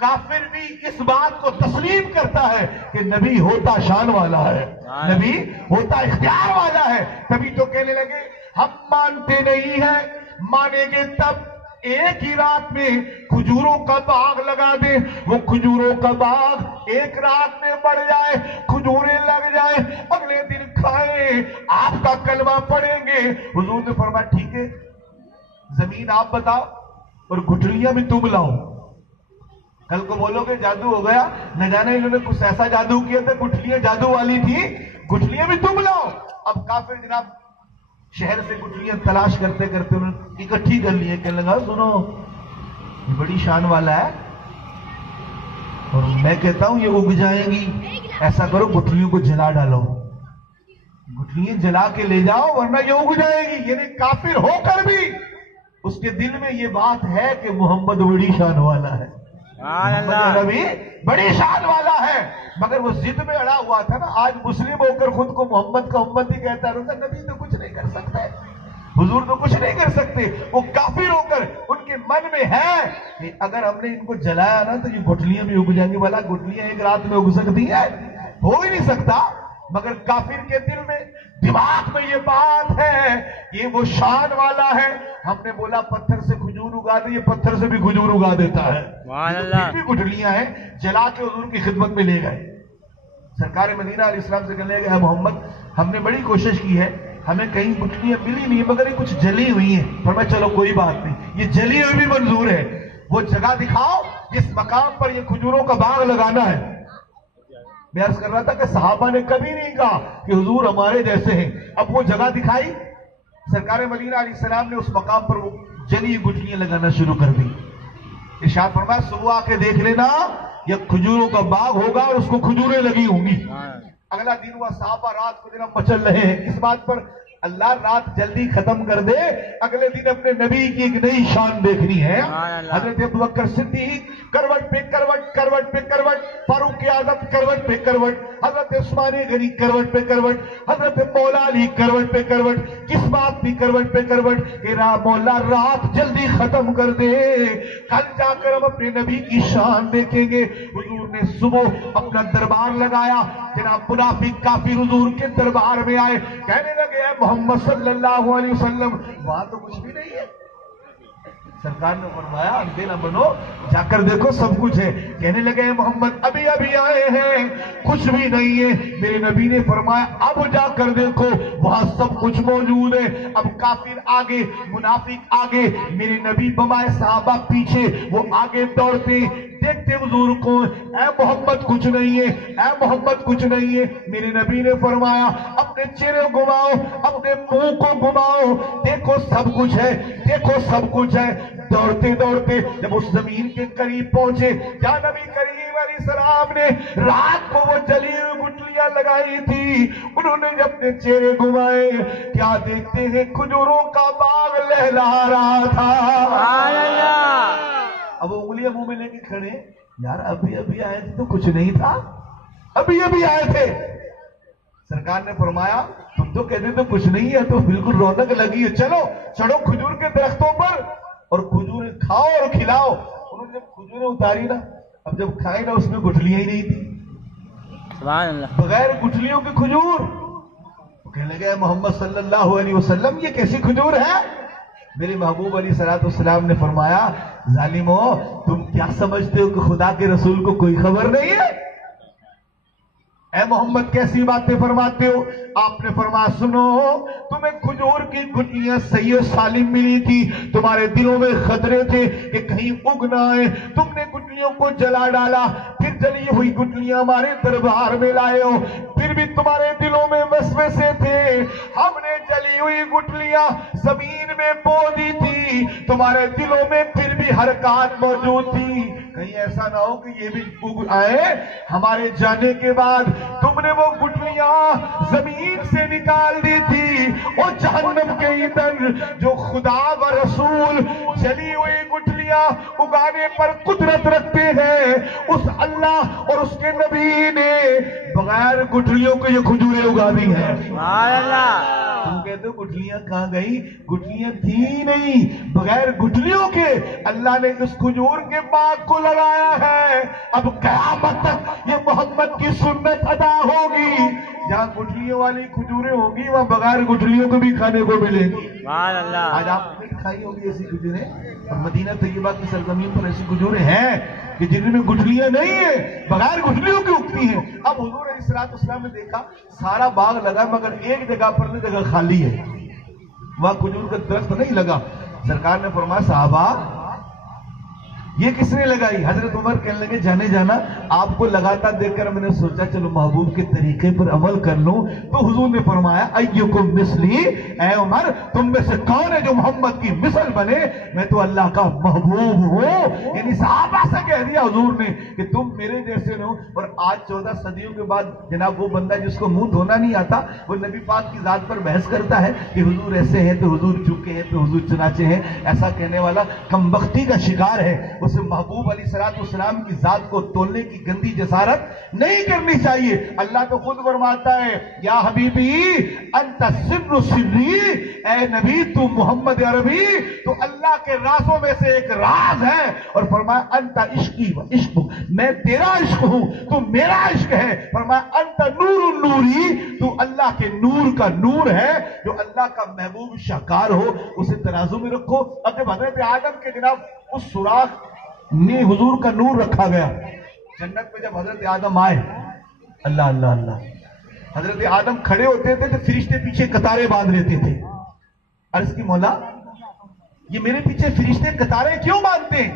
کافر بھی اس بات کو تسلیم کرتا ہے کہ نبی ہوتا شان والا ہے، نبی ہوتا اختیار والا ہے۔ تبھی تو کہنے لگے ہم مانتے نہیں ہیں، مانیں گے تب ایک ہی رات میں کھجوروں کا باغ لگا دیں، وہ کھجوروں کا باغ ایک رات میں بڑھ جائے، کھجوریں لگ جائیں، اگلے دن کھائیں، آپ کا کلمہ پڑھیں گے۔ حضور نے فرمایا ٹھیک ہے، زمین آپ بتاؤ اور گٹھلیاں بھی تم لاؤ۔ کل کو بولو کہ جادو ہو گیا، نہ جانے انہوں نے کچھ ایسا جادو کیا تھا، گٹھلیاں جادو والی تھی، گٹھلیاں بھی تم لاؤ۔ اب کافر جناب شہر سے گٹھلیاں تلاش کرتے کرتے انہوں نے اکٹھی کر لی، کہنے لگا سنو یہ بڑی شان والا ہے اور میں کہتا ہوں یہ اگ جائیں گی، ایسا کرو گٹھلیوں کو جلا ڈالو، گٹھلیاں جلا کے لے جاؤ ورنہ یہ اگ جائے گی۔ یعنی کافر ہو کر بھی اس کے دل میں یہ بات ہے کہ محمد بڑی شان والا ہے، محمد نبی بڑی شان والا ہے، مگر وہ ضد میں اڑا ہوا تھا نا۔ آج مسلم ہو کر خود کو محمد کا امتی کہتا ہے، نبی تو کچھ نہیں کر سکتا ہے، حضور تو کچھ نہیں کر سکتے۔ وہ کافر ہو کر ان کے من میں ہے کہ اگر ہم نے ان کو جلایا نا تو یہ گٹھلیاں بھی اگ جائیں گی۔ بھلا گٹھلیاں ایک رات میں اگ سکتی ہیں؟ ہو ہی نہیں سکتا۔ مگر کافر کے دل میں دماغ میں یہ بات ہے یہ وہ شان والا ہے۔ ہم نے بولا پتھر سے کھجور اگا دے، یہ پتھر سے بھی کھجور اگا دیتا ہے۔ بھی گٹھلیاں ہیں، جلا کے حضور کی خدمت میں لے گئے۔ سرکار مدینہ علیہ السلام سے کہنے لگے اے محمد ہم نے بڑی کوشش کی ہے، ہمیں کہیں گٹھلیاں ملی نہیں مگر یہ کچھ جلی ہوئی ہیں۔ فرمایا چلو کوئی بات نہیں، یہ جلی ہوئی بھی منظور ہے، وہ جگہ دکھاؤ جس مقام پر یہ کھجوروں کا باغ لگانا ہے۔ میں عرض کر رہا تھا کہ صحابہ نے کبھی نہیں کہا کہ حضور ہمارے جیسے ہیں۔ اب وہ جگہ دکھائی، سرکار مدینہ علیہ السلام نے اس مقام پر وہ جلی گٹھلیاں لگانا شروع کر دی۔ ارشاد فرمایا صبح آ کے دیکھ لینا یہ کھجوروں کا باغ ہوگا اور اس کو کھجوریں لگی ہوں گی۔ اگلا دن ہوا، صحابہ رات کو دن مچل رہے ہیں اس بات پر اللہ رات جلدی ختم کر دے، اگلے دن اپنے نبی کی ایک نئی شان دیکھنی ہے۔ حضرت ابوبکر صدیق کروٹ پہ کروٹ، کروٹ پہ کروٹ، فاروق اعظم کروٹ پہ کروٹ، حضرت عثمان غنی کروٹ پہ کروٹ، حضرت مولا علی کروٹ پہ کروٹ، کس بات بھی کروٹ پہ کروٹ کہ مولا رات جلدی ختم کر دے، کل جا کر ہم اپنے نبی کی شان دیکھیں گے۔ حضور نے صبح اپنا دربار لگایا، جناب منافق کافر حضور کے دربار میں آئے، کہنے لگے اے محمد صلی اللہ علیہ وسلم وہاں تو کچھ بھی نہیں ہے۔ سرکار نے فرمایا اندھے نہ بنو، جا کر دیکھو سب کچھ ہے۔ کہنے لگے محمد ابھی ابھی آئے ہیں کچھ بھی نہیں ہے۔ میرے نبی نے فرمایا اب جا کر دیکھو وہاں سب کچھ موجود ہے۔ اب کافر آگے، منافق آگے، میرے نبی بمائے صحابہ پیچھے، وہ آگے دوڑتے دیکھتے حضور کو، اے محمد کچھ نہیں ہے، اے محمد کچھ نہیں ہے۔ میرے نبی نے فرمایا اپنے چہرے گھماؤ، اپنے منہ کو گھماؤ، دیکھو سب کچھ ہے، دیکھو سب کچھ ہے۔ دوڑتے دوڑتے جب اس زمین کے قریب پہنچے جہاں نبی کریم علیہ السلام نے رات کو وہ جلی ہوئی گٹھلیاں لگائی تھی، انہوں نے جب اپنے چہرے گھمائے کیا دیکھتے ہیں کھجوروں کا باغ لہلا رہا تھا۔ اب وہ انگلیاں منہ میں لے کے کھڑے، یار ابھی ابھی آئے تھے تو کچھ نہیں تھا، ابھی ابھی آئے تھے۔ سرکار نے فرمایا تم تو کہتے تو کچھ نہیں ہے، تو بالکل رونق لگی ہے، چلو چڑھو کھجور کے درختوں پر اور کھجوریں کھاؤ اور کھلاؤ۔ انہوں نے جب کھجوریں اتاری نا، اب جب کھائے نا اس میں گٹھلیاں ہی نہیں تھی، سبحان اللہ. بغیر گٹھلیوں کے کھجور. کہنے لگے محمد صلی اللہ علیہ وسلم یہ کیسی کھجور ہے؟ میرے محبوب علیہ الصلوۃ والسلام نے فرمایا ظالمو تم کیا سمجھتے ہو کہ خدا کے رسول کو کوئی خبر نہیں ہے؟ اے محمد کیسی باتیں فرماتے ہو؟ آپ نے فرمایا سنو، تمہیں کھجور کی گٹلیاں صحیح و سالم ملی تھی، تمہارے دلوں میں خطرے تھے کہ کہیں اگ نہ آئے، تم نے گٹلیوں کو جلا ڈالا، پھر جلی ہوئی گٹلیاں ہمارے دربار میں لائے ہو، پھر بھی تمہارے دلوں میں وسوسے تھے، ہم نے جلی ہوئی گٹلیاں زمین میں بو دی تھی، تمہارے دلوں میں پھر بھی حرکات موجود تھی، کہیں ایسا نہ ہو کہ یہ بھی اگ آئے ہمارے جانے کے بعد. تم نے وہ گٹلیاں زمین سے نکال دی تھی، اور جہنم کے ایندھن جو خدا و رسول جلی ہوئی گٹلیاں اگانے پر قدرت رکھتے ہیں، اس اللہ اور اس کے نبی نے بغیر گٹلیوں کو یہ کھجوریں اگا دی ہیں. سبحان اللہ. تم کہتے ہو گٹلیاں کہاں گئی؟ گٹلیاں تھی نہیں، بغیر گٹلیوں کے اللہ نے اس کھجور کے باغ کو لگایا ہے. اب قیامت تک یہ محمد کی سنت ادا ہوگی، جہاں گٹلیوں والی کھجوریں ہوگی وہاں بغیر گٹلیوں کو بھی کھانے کو ملے گی. سبحان اللہ. آج آپ نے کھائی ہوگی ایسی کھجوریں، اور مدینہ طیبہ کی سرزمین پر ایسی کھجوریں ہیں کہ جن میں گٹلیاں نہیں ہیں، بغیر گٹلیوں کی اگتی ہیں. اب حضور علیہ الصلوۃ والسلام نے دیکھا سارا باغ لگا مگر ایک جگہ پر نہیں، جگہ خالی ہے، وہاں کھجور کا درخت نہیں لگا. سرکار نے فرمایا صحابہ یہ کس نے لگائی؟ حضرت عمر کہنے لگے جانے جانا آپ کو لگاتا دیکھ کر میں نے سوچا چلو محبوب کے طریقے پر عمل کر لوں. تو حضور نے فرمایا ایکم مثلی، اے عمر تم میں سے کون ہے جو محمد کی مثل بنے؟ میں تو اللہ کا محبوب ہوں. یعنی صحابہ سے کہہ دیا حضور نے کہ تم میرے جیسے ہو. اور آج 14 صدیوں کے بعد جناب وہ بندہ جس کو منہ دھونا نہیں آتا وہ نبی پاک کی ذات پر بحث کرتا ہے کہ حضور ایسے ہیں تو حضور چکے ہیں تو حضور چنانچہ ہیں. ایسا کہنے والا کم بختی کا شکار ہے. اسے محبوب علیہ الصلوۃ والسلام کی ذات کو تولنے کی گندی جسارت نہیں کرنی چاہیے. اللہ تو خود فرماتا ہے یا حبیبی انت سر سری، اے نبی تو محمد عربی تو اللہ کے رازوں میں سے ایک راز ہے. اور فرمایا انت عشقی و عشق، میں تیرا عشق ہوں تو میرا عشق ہے. فرمایا انت نور النوری، تو اللہ کے نور کا نور ہے. جو اللہ کا محبوب شاہکار ہو اسے ترازو میں رکھو. اب جب حضرت آدم کے جناب اس سوراخ میں حضور کا نور رکھا گیا جنت میں، جب حضرت آدم آئے اللہ اللہ اللہ، حضرت آدم کھڑے ہوتے تھے تو فرشتے پیچھے قطاریں باندھ لیتے تھے. عرض کی مولا یہ میرے پیچھے فرشتے قطاریں کیوں باندھتے ہیں؟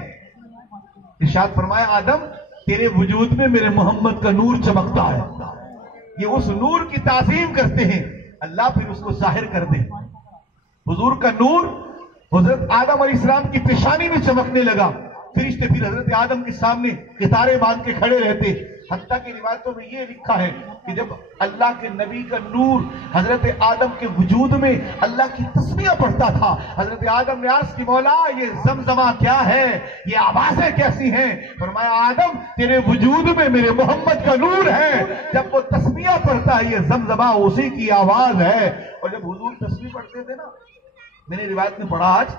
ارشاد فرمایا آدم تیرے وجود میں میرے محمد کا نور چمکتا ہے، یہ اس نور کی تعظیم کرتے ہیں، اللہ پھر اس کو ظاہر کر دے. حضور کا نور حضرت آدم علیہ السلام کی پیشانی میں چمکنے لگا. فرشتے پھر حضرت آدم کے سامنے قطاریں باندھ کے کھڑے رہتے. حتیٰ کہ روایتوں میں یہ لکھا ہے کہ جب اللہ کے نبی کا نور حضرت آدم کے وجود میں اللہ کی تسبیح پڑھتا تھا، حضرت آدم نے عرض کی مولا یہ زمزمہ کیا ہے، یہ آوازیں کیسی ہیں؟ فرمایا آدم تیرے وجود میں میرے محمد کا نور ہے، جب وہ تسبیح پڑھتا ہے یہ زمزمہ اسی کی آواز ہے. اور جب حضور تسبیح پڑھتے تھے نا، میں نے روایت میں پڑھا آج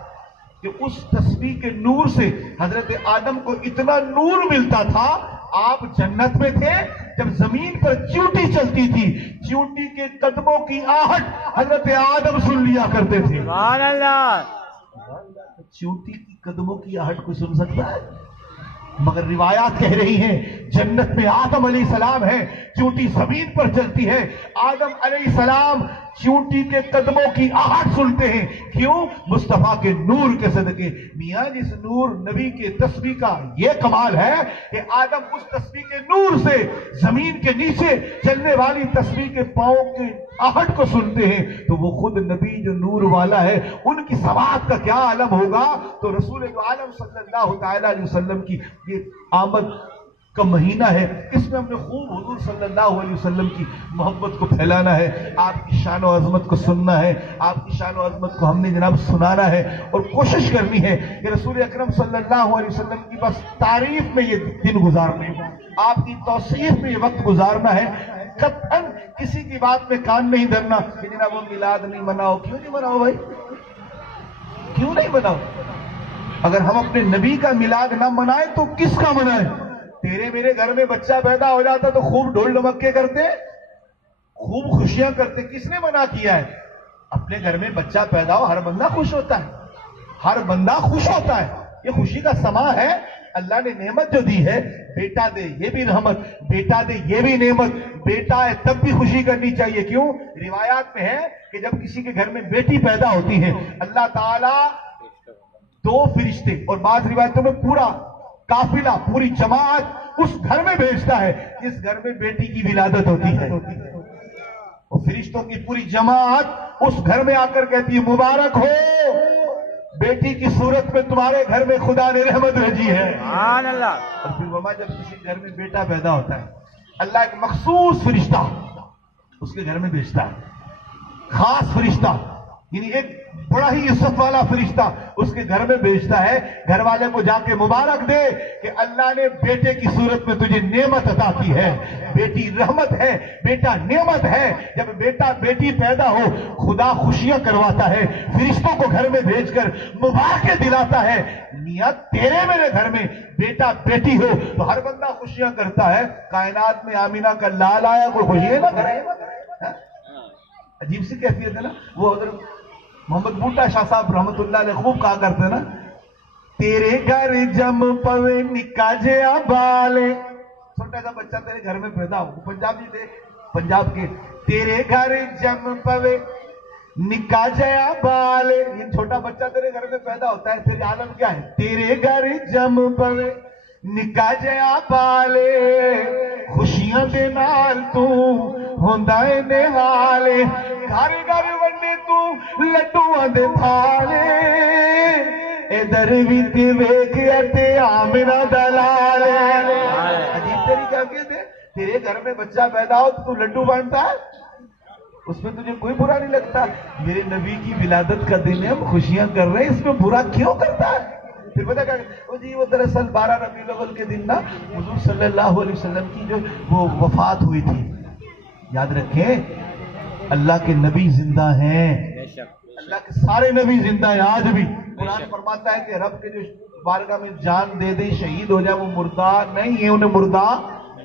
کہ اس تسبیح کے نور سے حضرت آدم کو اتنا نور ملتا تھا. آپ جنت میں تھے جب زمین پر چیونٹی چلتی تھی، چیونٹی کے قدموں کی آہٹ حضرت آدم سن لیا کرتے تھے. سبحان اللہ. چیونٹی کی قدموں کی آہٹ کوئی سن سکتا ہے؟ مگر روایات کہہ رہی ہیں جنت میں آدم علیہ السلام ہے، چیونٹی زمین پر چلتی ہے، آدم علیہ السلام چیونٹی کے قدموں کی آہٹ سنتے ہیں. کیوں؟ مصطفیٰ کے نور کے صدقے. میاں جس نور نبی کے تسبیح کا یہ کمال ہے کہ آدم اس تسبیح کے نور سے زمین کے نیچے چلنے والی تسبیح کے پاؤں کے آہٹ کو سنتے ہیں. تو وہ خود نبی جو نور والا ہے ان کی سماعت کا کیا عالم ہوگا. تو رسول عالم صلی اللہ تعالی علیہ وسلم کی یہ آمد کا مہینہ ہے، اس میں ہم نے خوب حضور صلی اللہ علیہ وسلم کی محبت کو پھیلانا ہے، آپ کی شان و عظمت کو سننا ہے، آپ کی شان و عظمت کو ہم نے جناب سنانا ہے. اور کوشش کرنی ہے کہ رسول اکرم صلی اللہ علیہ وسلم کی بس تعریف میں یہ دن گزارنے، آپ کی توصیف میں یہ وقت گزارنا ہے. قطعاً کسی کی بات میں کان نہیں دھرنا کہ جناب وہ میلاد نہیں مناؤ. کیوں نہیں مناؤ بھائی؟ کیوں نہیں مناؤ؟ اگر ہم اپنے نبی کا میلاد نہ منائیں تو کس کا منائیں؟ تیرے میرے گھر میں بچہ پیدا ہو جاتا تو خوب ڈھول ڈمکے کرتے، خوب خوشیاں کرتے، کس نے منع کیا ہے؟ اپنے گھر میں بچہ پیدا ہو، ہر بندہ خوش ہوتا ہے، ہر بندہ خوش ہوتا ہے، یہ خوشی کا سما ہے۔ اللہ نے نعمت جو دی ہے، بیٹا دے یہ بھی رحمت، بیٹا دے یہ بھی نعمت، بیٹا ہے تب بھی خوشی کرنی چاہیے۔ کیوں؟ روایات میں ہے کہ جب کسی کے گھر میں بیٹی پیدا ہوتی ہے اللہ تعالیٰ 2 فرشتے اور بعض روایتوں میں پورا قافلہ، پوری جماعت اس گھر میں بھیجتا ہے جس گھر میں بیٹی کی ولادت ہوتی ہے، اور فرشتوں کی پوری جماعت اس گھر میں آ کر کہتی ہے مبارک ہو، بیٹی کی صورت میں تمہارے گھر میں خدا نے رحمت بھیجی ہے۔ سبحان اللہ۔ اور پھر ماما جب کسی گھر میں بیٹا پیدا ہوتا ہے اللہ ایک مخصوص فرشتہ اس کے گھر میں بھیجتا ہے، خاص فرشتہ، یعنی ایک بڑا ہی عزت والا فرشتہ اس کے گھر میں بھیجتا ہے، گھر والے کو جا کے مبارک دے کہ اللہ نے بیٹے کی صورت میں تجھے نعمت عطا کی ہے، بیٹی رحمت ہے، بیٹا نعمت ہے۔ جب بیٹا بیٹی پیدا ہو خدا خوشیاں کرواتا ہے، فرشتوں کو گھر میں بھیج کر مبارکیں دلاتا ہے، میاں تیرے میرے گھر میں بیٹا بیٹی ہو تو ہر بندہ خوشیاں کرتا ہے۔ کائنات میں آمینہ کا لال آیا، کوئی خوشی نہ کرے؟ عجیب سی کیفیت ہے نا۔ وہ حضرت محمد بوٹا شاہ صاحب رحمت اللہ علیہ خوب کہا کرتے ہیں نا، تیرے گھر جم پوے نکا جیا بالے، چھوٹا سا بچہ تیرے گھر میں پیدا ہو، پنجابی تھے پنجاب کے، تیرے گھر جم پوے نکا جیا بالے، یہ چھوٹا بچہ تیرے گھر میں پیدا ہوتا ہے، پھر عالم کیا ہے؟ تیرے گھر جم پوے نکا جیا بالے، خوشیاں دے نال تو ہوندا اے نہالے، گھر گھر ونڈے تو لڈوآں دے تھالے، ادھر بھی تے ویکھیا تے آمنہ دلال۔ عجیب تیری کیا کہتے ہیں، تیرے گھر میں بچہ پیدا ہو تو لڈو بانٹتا ہے، اس میں تجھے کوئی برا نہیں لگتا؟ میرے نبی کی ولادت کا دن ہے، ہم خوشیاں کر رہے ہیں، اس میں برا کیوں کرتا ہے؟ پھر پتہ کیا وہ جی وہ دراصل 12 ربیع الاول کے دن نا حضور صلی اللہ علیہ وسلم کی جو وہ وفات ہوئی تھی، یاد رکھیں اللہ کے نبی زندہ ہیں، اللہ کے سارے نبی زندہ ہیں آج بھی۔ قرآن فرماتا ہے کہ رب کے جو بارگاہ میں جان دے دے شہید ہو جائے وہ مردہ نہیں ہے، انہیں مردہ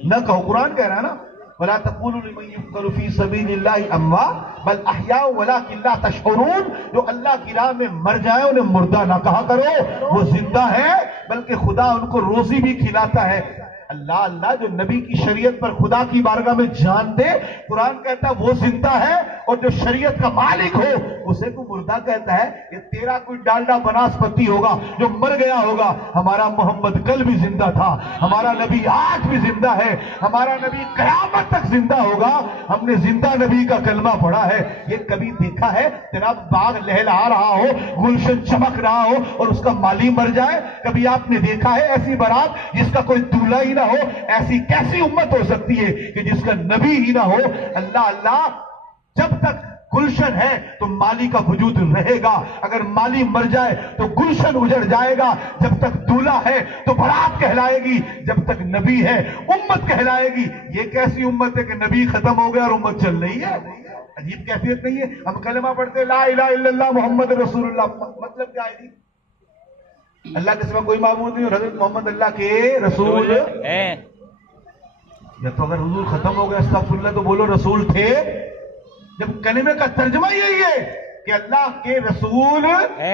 نہ کہو۔ قرآن کہہ رہا ہے نا وَلَا تَقُولُوا لِمَن يُقْتَلُ فِي سَبِيلِ اللَّهِ أَمْوَاتٌ بَلْ أَحْيَاءٌ وَلَٰكِن لَّا تَشْعُرُونَ، جو اللہ کی راہ میں مر جائیں انہیں مردہ نہ کہا کرو، وہ زندہ ہے بلکہ خدا ان کو روزی بھی کھلاتا ہے۔ اللہ اللہ جو نبی کی شریعت پر خدا کی بارگاہ میں جان دے، قرآن کہتا ہے وہ زندہ ہے، اور جو شریعت کا مالک ہو اسے کو مردہ کہتا ہے۔ کہ تیرا کوئی ڈالڈا بناسپتی ہوگا جو مر گیا ہوگا، ہمارا محمد کل بھی زندہ تھا، ہمارا نبی آج بھی زندہ ہے، ہمارا نبی قیامت تک زندہ ہوگا۔ ہم نے زندہ نبی کا کلمہ پڑھا ہے۔ یہ کبھی دیکھا ہے تیرا باغ لہلا رہا ہو، گلشن چمک رہا ہو اور اس کا مالی مر جائے؟ کبھی آپ نے دیکھا ہے ایسی بارات جس کا کوئی دولہا ہی نہ ہو؟ ایسی کیسی امت ہو سکتی ہے کہ جس کا نبی ہی نہ ہو؟ اللہ اللہ، جب تک گلشن ہے تو مالی کا وجود رہے گا، اگر مالی مر جائے تو گلشن اجڑ جائے گا۔ جب تک دولہا ہے تو برات کہلائے گی، جب تک نبی ہے امت کہلائے گی۔ یہ کیسی امت ہے کہ نبی ختم ہو گیا اور امت چل رہی ہے؟ عجیب کیفیت نہیں ہے؟ ہم کلمہ پڑھتے لا الہ الا اللہ محمد رسول اللہ، مطلب کیا ہے جی؟ اللہ کے سوا کوئی معبود نہیں اور حضرت محمد اللہ کے رسول ہے۔ یا تو اگر حضور ختم ہو گیا استغفر اللہ تو بولو رسول تھے۔ جب کلمے کا ترجمہ یہی ہے کہ اللہ کے رسول ہے،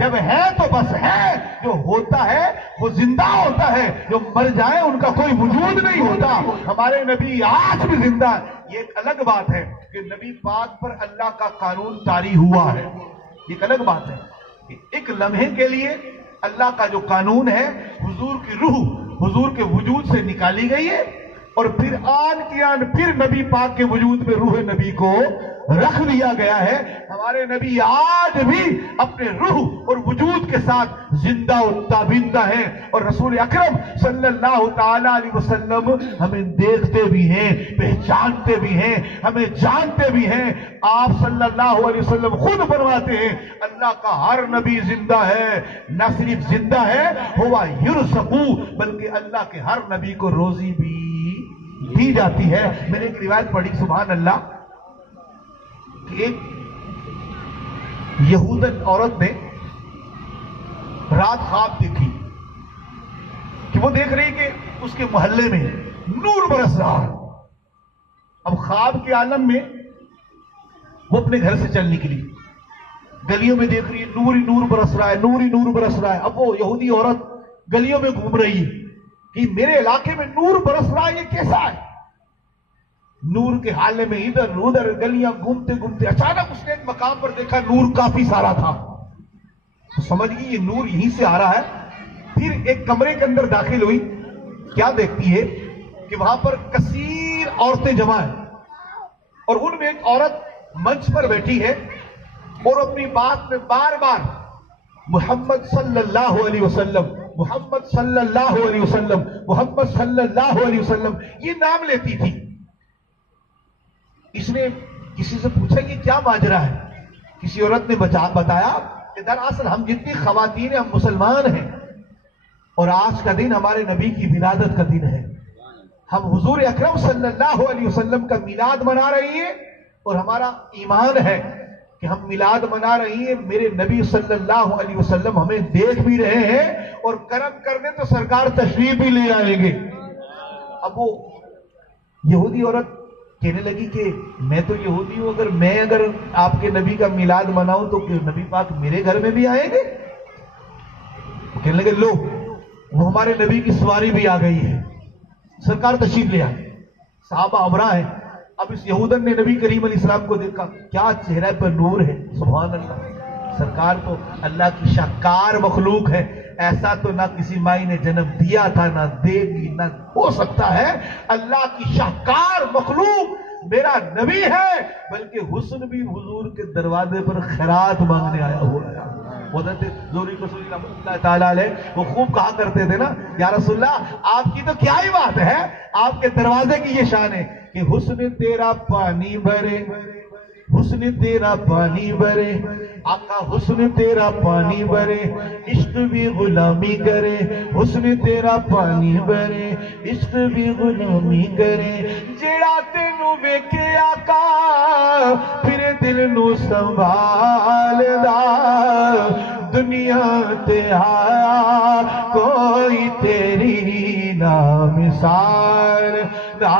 جب ہے تو بس ہے، جو ہوتا ہے وہ زندہ ہوتا ہے، جو مر جائے ان کا کوئی وجود نہیں ہوتا۔ ہمارے نبی آج بھی زندہ ہے۔ یہ ایک الگ بات ہے کہ نبی پاک پر اللہ کا قانون طاری ہوا ہے، یہ ایک الگ بات ہے۔ ایک لمحے کے لیے اللہ کا جو قانون ہے حضور کی روح حضور کے وجود سے نکالی گئی ہے، اور پھر آن کی آن پھر نبی پاک کے وجود میں روح نبی کو رکھ دیا گیا ہے۔ ہمارے نبی آج بھی اپنے روح اور وجود کے ساتھ زندہ و تابندہ ہیں، اور رسول اکرم صلی اللہ تعالی علیہ وسلم ہمیں دیکھتے بھی ہیں، پہچانتے بھی ہیں، ہمیں جانتے بھی ہیں۔ آپ صلی اللہ علیہ وسلم خود فرماتے ہیں اللہ کا ہر نبی زندہ ہے، نہ صرف زندہ ہے ہوا یرزقو، بلکہ اللہ کے ہر نبی کو روزی بھی دی جاتی ہے۔ میں نے ایک روایت پڑھی سبحان اللہ کہ ایک یہودن عورت نے رات خواب دیکھی کہ وہ دیکھ رہی کہ اس کے محلے میں نور برس رہا ہے. اب خواب کے عالم میں وہ اپنے گھر سے چل نکلی, گلیوں میں دیکھ رہی ہے نور ہی نور برس رہا ہے, نور ہی نور برس رہا ہے. اب وہ یہودی عورت گلیوں میں گھوم رہی ہے کہ میرے علاقے میں نور برس رہا ہے, یہ کیسا ہے؟ نور کے حالے میں ادھر ادھر گلیاں گھومتے گھومتے اچانک اس نے ایک مقام پر دیکھا نور کافی سارا تھا. تو سمجھ گئی یہ نور یہیں سے آ رہا ہے. پھر ایک کمرے کے اندر داخل ہوئی, کیا دیکھتی ہے کہ وہاں پر کثیر عورتیں جمع ہیں اور ان میں ایک عورت منچ پر بیٹھی ہے اور اپنی بات میں بار بار محمد صلی اللہ علیہ وسلم, محمد صلی اللہ علیہ وسلم, محمد صلی اللہ علیہ وسلم یہ نام لیتی تھی. اس نے کسی سے پوچھا کہ کیا ماجرا ہے؟ کسی عورت نے بتایا کہ دراصل ہم جتنی خواتین ہیں ہم مسلمان ہیں اور آج کا دن ہمارے نبی کی ولادت کا دن ہے. ہم حضور اکرم صلی اللہ علیہ وسلم کا میلاد منا رہی ہیں اور ہمارا ایمان ہے کہ ہم میلاد منا رہی ہیں, میرے نبی صلی اللہ علیہ وسلم ہمیں دیکھ بھی رہے ہیں اور کرم کرنے تو سرکار تشریف بھی لے آئیں گے. اب وہ یہودی عورت کہنے لگی کہ میں تو یہودی ہوں, اگر آپ کے نبی کا میلاد مناؤں تو نبی پاک میرے گھر میں بھی آئیں گے؟ کہنے لگے لو وہ ہمارے نبی کی سواری بھی آ گئی ہے, سرکار تشریف لے آئے. صحابہ امرا ہے. اب اس یہودن نے نبی کریم علیہ السلام کو دیکھا, کیا چہرہ پر نور ہے, سبحان اللہ. سرکار تو اللہ کی شاہکار مخلوق ہے, ایسا تو نہ کسی مائی نے جنم دیا تھا نہ دے گی نہ ہو سکتا ہے. اللہ کی شاہکار مخلوق میرا نبی ہے, بلکہ حسن بھی حضور کے دروازے پر خیرات مانگنے آیا ہوا ہے. حضرت زہری رسول اللہ تعالیٰ علیہ وہ خوب کہا کرتے تھے نا, یا رسول اللہ آپ کی تو کیا ہی بات ہے, آپ کے دروازے کی یہ شان ہے کہ حسن تیرا پانی بھرے, حسن تیرا پانی بھرے آقا, حسن تیرا پانی بھرے عشق بھی غلامی کرے, حسن تیرا پانی بھرے عشق بھی غلامی کرے. جیڑا تینوں ویکھے آقا پھر دل نو سنبھال دا, دنیا تے آیا کوئی تیری نا مثال دا,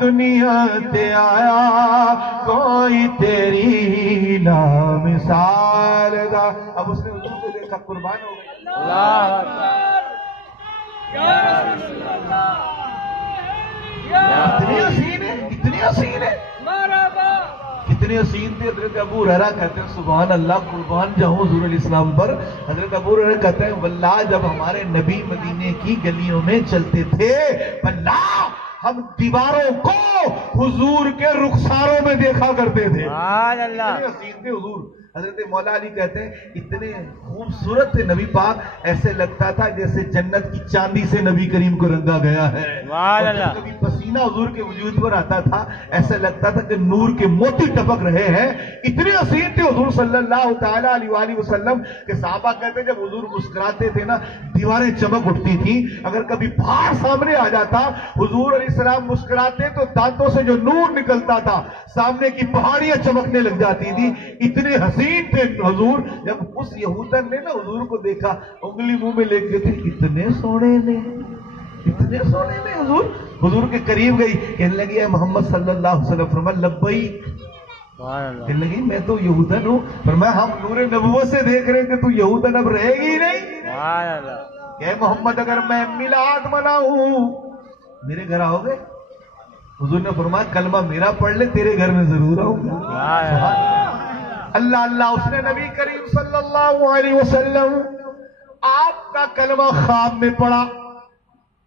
دنیا تے آیا کوئی تیری نا مثال دا. اب اس نے حضور کو دیکھا, قربان ہو گئی. اللہ اکبر, یا رسول اللہ, اتنی حسین ہے, اتنی حسین ہے, کتنے حسین تھے. حضرت ابو ہریرہ کہتے ہیں سبحان اللہ, قربان جاؤں حضور علیہ السلام پر. حضرت ابو ہریرہ کہتے ہیں واللہ جب ہمارے نبی مدینے کی گلیوں میں چلتے تھے, واللہ ہم دیواروں کو حضور کے رخساروں میں دیکھا کرتے تھے. سبحان اللہ. اتنے حسین تھے حضور. حضرت مولا علی کہتے ہیں اتنے خوبصورت تھے نبی پاک, ایسے لگتا تھا جیسے جنت کی چاندی سے نبی کریم کو رنگا گیا ہے. سبحان اللہ. کبھی پسینہ حضور کے وجود پر آتا تھا ایسا لگتا تھا کہ نور کے موتی ٹپک رہے ہیں. اتنے حسین تھے حضور صلی اللہ تعالیٰ علیہ وآلہ وسلم کہ صحابہ کہتے ہیں جب حضور مسکراتے تھے نا دیواریں چمک اٹھتی تھی. اگر کبھی پہاڑ سامنے آ جاتا, حضور علیہ السلام مسکراتے تو دانتوں سے جو نور نکلتا تھا سامنے کی پہاڑیاں چمکنے لگ جاتی تھی. اتنے حسین تھے حضور. جب اس یہودن نے نا حضور کو دیکھا, انگلی منہ میں لے کے تھے, اتنے سونے نے, اتنے سونے نے. حضور کے قریب گئی, کہنے لگی اے محمد صلی اللہ علیہ وسلم, فرمایا لبیک. کہنے لگی میں تو یہودن ہوں. فرمایا ہم نور نبوت سے دیکھ رہے کہ تو یہودن اب رہے گی نہیں. اے محمد اگر میں میلاد مناؤں میرے گھر آؤ گے؟ حضور نے فرمایا کلمہ میرا پڑھ لے, تیرے گھر میں ضرور آؤں گا. اللہ اللہ. اس نے نبی کریم صلی اللہ علیہ وسلم آپ کا کلمہ خواب میں پڑھا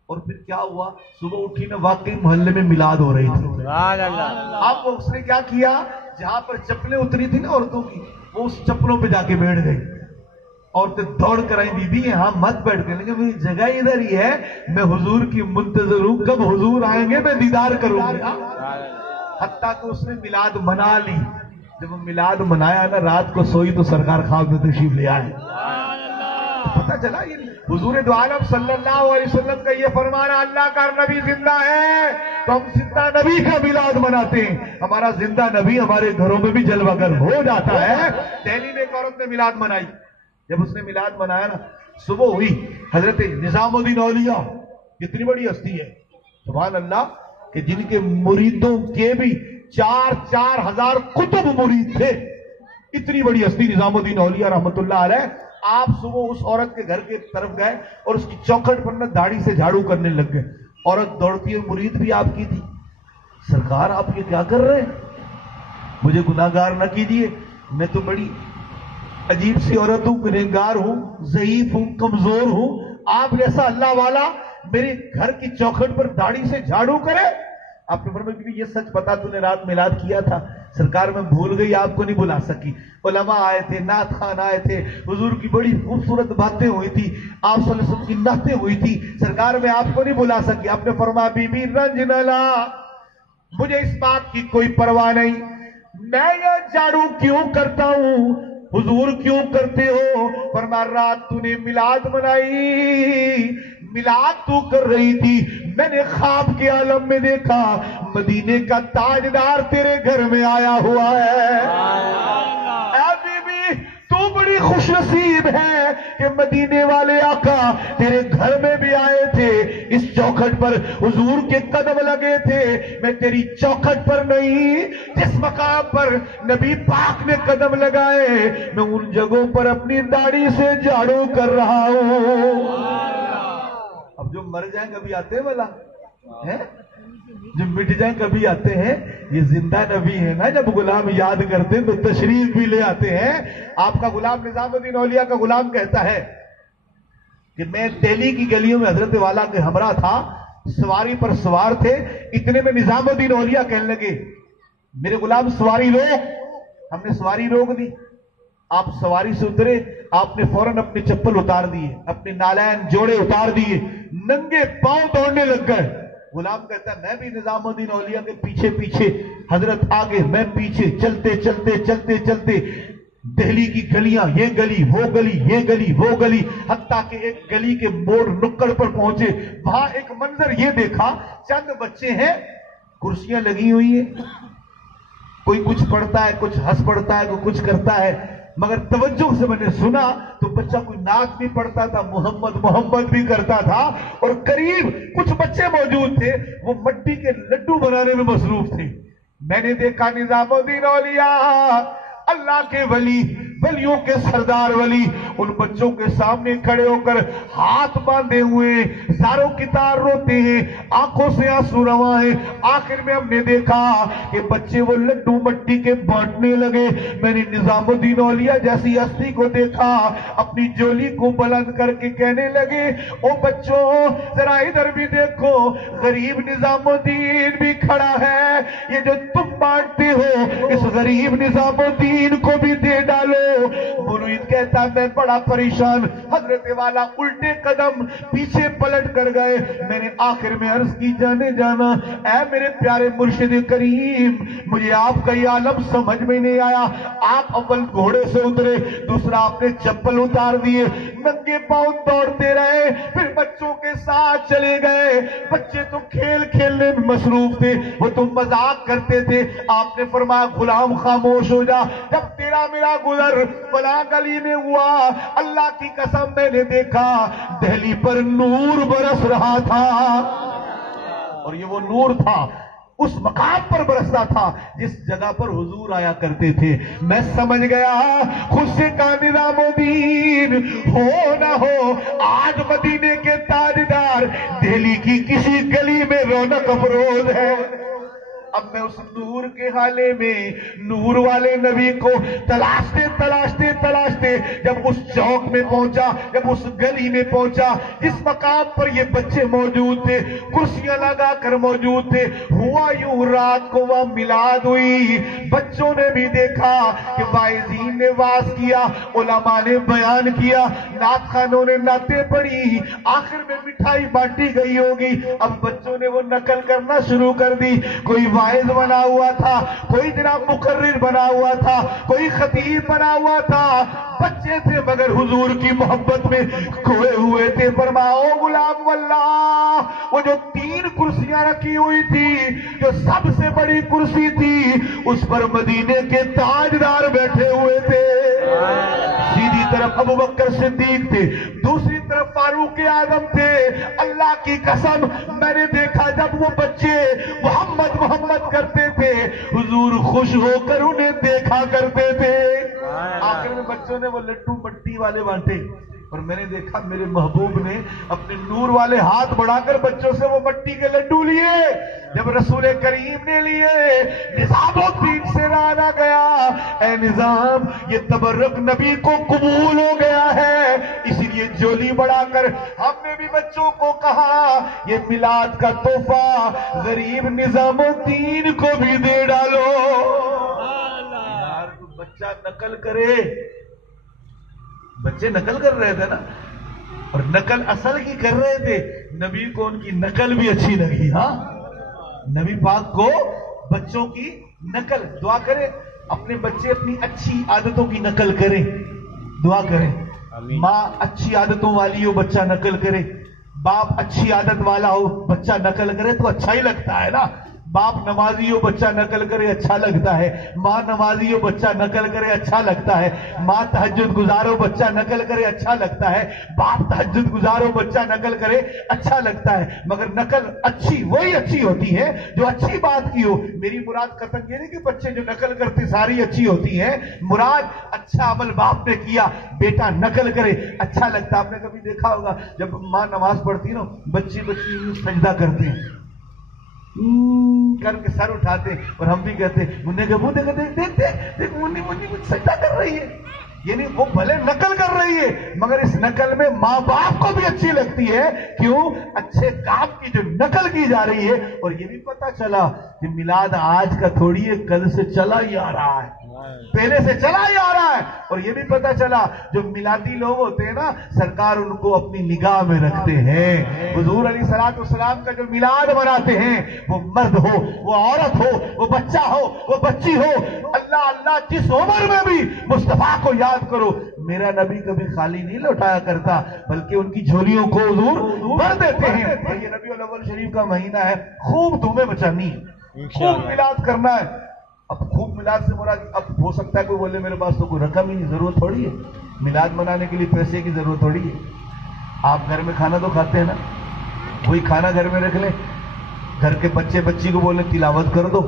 اور پھر کیا ہوا, صبح اٹھی نا واقعی محلے میں میلاد ہو رہی تھی. سبحان اللہ. اب اس نے کیا کیا, جہاں پر چپلیں اتری تھی نا عورتوں کی, وہ اس چپلوں پہ جا کے بیٹھ گئی. عورتیں دوڑ کر آئیں, بی بی یہاں مت بیٹھ گئے, لیکن میری جگہ ادھر ہی ہے, میں حضور کی منتظر ہوں, کب حضور آئیں گے میں دیدار کروں گا. حتیٰ کہ اس نے میلاد منا لی. جب وہ میلاد منایا نا رات کو سوئی تو سرکار خواب میں تشریف لے آئے. پتہ چلا یہ حضور دو عالم صلی اللہ علیہ وسلم کا یہ فرمانا, اللہ کا نبی زندہ ہے تو ہم زندہ نبی کا میلاد مناتے ہیں. ہمارا زندہ نبی ہمارے گھروں میں بھی جلوہ گر ہو جاتا ہے. دہلی میں ایک عورت نے میلاد منائی, جب اس نے میلاد منایا نا، صبح ہوئی، حضرت نظام الدین اولیاء کتنی بڑی ہستی ہے سبحان اللہ، کہ جن کے مریدوں کے بھی 4,000 کتب مرید تھے، اتنی بڑی ہستی نظام الدین اولیاء رحمت اللہ علیہ، آپ صبح اس عورت کے گھر کے طرف گئے اور اس کی چوکھٹ پر نہ داڑھی سے جھاڑو کرنے لگ گئے، عورت دوڑتی ہے، مرید بھی آپ کی تھی، سرکار آپ یہ کیا کر رہے ہیں، مجھے گناہگار نہ کیجیے، میں تو بڑی عجیب سی عورت ہوں، گنہگار ہوں، ضعیف ہوں، کمزور ہوں، آپ جیسا اللہ والا میرے گھر کی چوکھٹ پر داڑھی سے جھاڑو کرے؟ آپ نے فرمایا کہ یہ سچ پتا تو نے رات میلاد کیا تھا؟ سرکار میں بھول گئی، آپ کو نہیں بلا سکی، علماء آئے تھے، نعت خوان آئے تھے، حضور کی بڑی خوبصورت باتیں ہوئی تھی، آپ صلی اللہ علیہ وسلم کی نعتیں ہوئی تھی، سرکار میں آپ کو نہیں بلا سکی۔ آپ نے فرمایا بی بی رنج نہ لا، مجھے اس بات کی کوئی پرواہ نہیں، میں یہ جھاڑو کیوں کرتا ہوں، حضور کیوں کرتے ہو؟ فرمایا رات تو نے میلاد منائی، میلاد تو کر رہی تھی، میں نے خواب کے عالم میں دیکھا مدینے کا تاجدار تیرے گھر میں آیا ہوا ہے، اے بی بی تو بڑی خوش نصیب ہے کہ مدینے والے آقا تیرے گھر میں بھی آئے تھے، اس چوکھٹ پر حضور کے قدم لگے تھے، میں تیری چوکھٹ پر نہیں، جس مقام پر نبی پاک نے قدم لگائے میں ان جگہوں پر اپنی داڑھی سے جھاڑو کر رہا ہوں۔ اب جو مر جائیں کبھی آتے ہیں بلا ہیں، جو مٹ جائیں کبھی آتے ہیں، یہ زندہ نبی ہے نا، جب غلام یاد کرتے تو تشریف بھی لے آتے ہیں۔ آپ کا غلام نظام الدین اولیاء کا غلام کہتا ہے کہ میں دہلی کی گلیوں میں حضرت والا کے ہمراہ تھا، سواری پر سوار تھے، اتنے میں نظام الدین اولیاء کہنے لگے میرے غلام سواری روک، ہم نے سواری روک دی، آپ سواری سے اترے، آپ نے فوراً اپنی چپل اتار دیے، اپنے نالین جوڑے اتار دیے، ننگے پاؤں دوڑنے لگ گئے۔ غلام کہتا ہے میں بھی نظام الدین اولیاء کے پیچھے پیچھے، حضرت آگے میں پیچھے، چلتے چلتے چلتے چلتے دہلی کی گلیاں، یہ گلی وہ گلی، یہ گلی وہ گلی، حتیٰ کہ ایک گلی کے موڑ نکڑ پر پہنچے، وہاں ایک منظر یہ دیکھا، چند بچے ہیں، کرسیاں لگی ہوئی ہیں، کوئی کچھ پڑھتا ہے، کچھ ہنس پڑھتا ہے، کوئی کچھ کرتا ہے، مگر توجہ سے میں نے سنا تو بچہ کوئی نعت بھی پڑھتا تھا، محمد محمد بھی کرتا تھا، اور قریب کچھ بچے موجود تھے وہ مٹی کے لڈو بنانے میں مصروف تھے۔ میں نے دیکھا نظام الدین اولیاء، اللہ کے ولی، ولیوں کے سردار ولی، ان بچوں کے سامنے کھڑے ہو کر ہاتھ باندھے ہوئے زاروں کی تار روتے ہیں، آنکھوں سے آنسو رواں ہیں۔ آخر میں ہم نے دیکھا کہ بچے وہ لڈو مٹی کے بانٹنے لگے۔ میں نے نظام الدین اولیاء جیسی ہستی کو دیکھا، اپنی جولی کو بلند کر کے کہنے لگے او بچوں ذرا ادھر بھی دیکھو، غریب نظام الدین بھی کھڑا ہے، یہ جو تم بانٹتے ہو اس غریب نظام الدین کو بھی دے ڈالو۔ مرید کہتا میں بڑا پریشان، حضرت والا الٹے قدم پیچھے پلٹ کر گئے۔ میں نے آخر میں عرض کی جانے جانا اے میرے پیارے مرشد کریم، مجھے آپ کا یہ عالم سمجھ میں نہیں آیا، آپ اول گھوڑے سے اترے، دوسرا آپ نے چپل اتار دیے، ننگے پاؤں دوڑتے رہے، پھر بچوں کے ساتھ چلے گئے۔ بچے تو کھیل کھیلنے میں مصروف تھے، وہ تو مذاق کرتے تھے۔ آپ نے فرمایا غلام خاموش ہو جا، جب تیرا میرا گزر فلاں گلی میں ہوا، اللہ کی قسم میں نے دیکھا دہلی پر نور برس رہا تھا، اور یہ وہ نور تھا اس مقام پر برستا تھا جس جگہ پر حضور آیا کرتے تھے۔ میں سمجھ گیا خود سے کا نظام الدین ہو نہ ہو، آج مدینے کے تاجدار دہلی کی کسی گلی میں رونق افروز ہے۔ اب میں اس نور کے حالے میں نور والے نبی کو تلاشتے تلاشتے تلاشتے جب اس چوک میں پہنچا، جب اس گلی میں پہنچا جس مقام پر یہ بچے موجود تھے، کرسیاں لگا کر موجود تھے، ہوا یوں رات کو وہاں میلاد ہوئی۔ بچوں نے بھی دیکھا کہ واعظین نے واز کیا، علماء نے بیان کیا، نعت خوانوں نے نعتیں پڑھی، آخر میں مٹھائی بانٹی گئی ہوگی۔ اب بچوں نے وہ نقل کرنا شروع کر دی، کوئی واعظ بنا ہوا تھا، کوئی جناب مقرر بنا ہوا تھا، کوئی خطیب بنا ہوا تھا، بچے تھے مگر حضور کی محبت میں کھوئے ہوئے تھے۔ فرماؤ غلام واللہ، وہ جو 3 کرسیاں رکھی ہوئی تھی، جو سب سے بڑی کرسی تھی، اس پر مدینے کے تاجدار بیٹھے ہوئے تھے۔ سیدھی طرف ابو بکر صدیق تھے، دوسری طرف فاروق اعظم تھے۔ اللہ کی قسم میں نے دیکھا جب وہ بچے محمد محمد کرتے تھے، حضور خوش ہو کر انہیں دیکھا کرتے تھے۔ آخر میں بچوں نے وہ لڈو مٹی والے بانٹے، اور میں نے دیکھا میرے محبوب نے اپنے نور والے ہاتھ بڑھا کر بچوں سے وہ مٹی کے لڈو لیے۔ جب رسول کریم نے لیے، نظام الدین سے رانا گیا، اے نظام یہ تبرک نبی کو قبول ہو گیا ہے، اسی لیے جولی بڑھا کر ہم نے بھی بچوں کو کہا یہ میلاد کا تحفہ غریب نظام الدین کو بھی دے ڈالو۔ یار تو بچہ نقل کرے، بچے نقل کر رہے تھے نا، اور نقل اصل کی کر رہے تھے، نبی کو ان کی نقل بھی اچھی لگی۔ ہاں نبی پاک کو بچوں کی نقل، دعا کریں اپنے بچے اپنی اچھی عادتوں کی نقل کریں، دعا کریں ماں اچھی عادتوں والی ہو بچہ نقل کرے، باپ اچھی عادت والا ہو بچہ نقل کرے تو اچھا ہی لگتا ہے نا۔ باپ نمازی ہو بچہ نقل کرے اچھا لگتا ہے، ماں نمازی ہو بچہ نقل کرے اچھا لگتا ہے، ماں تہجد گزار ہو بچہ نقل کرے اچھا لگتا ہے، باپ تہجد گزار ہو بچہ نقل کرے اچھا لگتا ہے۔ مگر نقل اچھی وہی اچھی ہوتی ہے جو اچھی بات کی ہو۔ میری مراد قطعاً یہ نہیں کہ بچے جو نقل کرتے ساری اچھی ہوتی ہیں، مراد اچھا عمل باپ نے کیا بیٹا نقل کرے اچھا لگتا۔ آپ نے کبھی دیکھا ہوگا جب ماں نماز پڑھتی نا، بچے سجدہ کرتے ہیں کر کے سر اٹھاتے ہیں، اور ہم بھی کہتے ہیں منہ کے منہ دیکھ منہ سجدہ کر رہی ہے، یعنی وہ بھلے نقل کر رہی ہے مگر اس نقل میں ماں باپ کو بھی اچھی لگتی ہے۔ کیوں؟ اچھے کام کی جو نقل کی جا رہی ہے۔ اور یہ بھی پتا چلا کہ میلاد آج کا تھوڑی ہے، کل سے چلا ہی آ رہا ہے، پہلے سے چلا ہی آ رہا ہے۔ اور یہ بھی پتا چلا جو میلادی لوگ ہوتے ہیں نا، سرکار ان کو اپنی نگاہ میں رکھتے ہیں۔ حضور علیہ الصلوۃ والسلام کا جو میلاد مناتے ہیں، وہ مرد ہو، وہ عورت ہو، وہ بچہ ہو، وہ بچی ہو، اللہ اللہ جس عمر میں بھی مصطفیٰ کو یاد کرو۔ میرا نبی کبھی خالی نہیں لوٹایا کرتا، بلکہ ان کی جھولیوں کو حضور بھر دیتے ہیں۔ اور یہ ربیع الاول شریف کا مہینہ ہے، خوب دھومیں مچانی ہے، خوب میلاد کرنا ہے۔ اب خوب میلاد سے مراد، اب ہو سکتا ہے کوئی بولے میرے پاس تو کوئی رقم ہی نہیں، ضرورت تھوڑی ہے میلاد منانے کے لیے پیسے کی ضرورت تھوڑی ہے۔ آپ گھر میں کھانا تو کھاتے ہیں نا، وہی کھانا گھر میں رکھ لیں، گھر کے بچے بچی کو بولے تلاوت کر دو،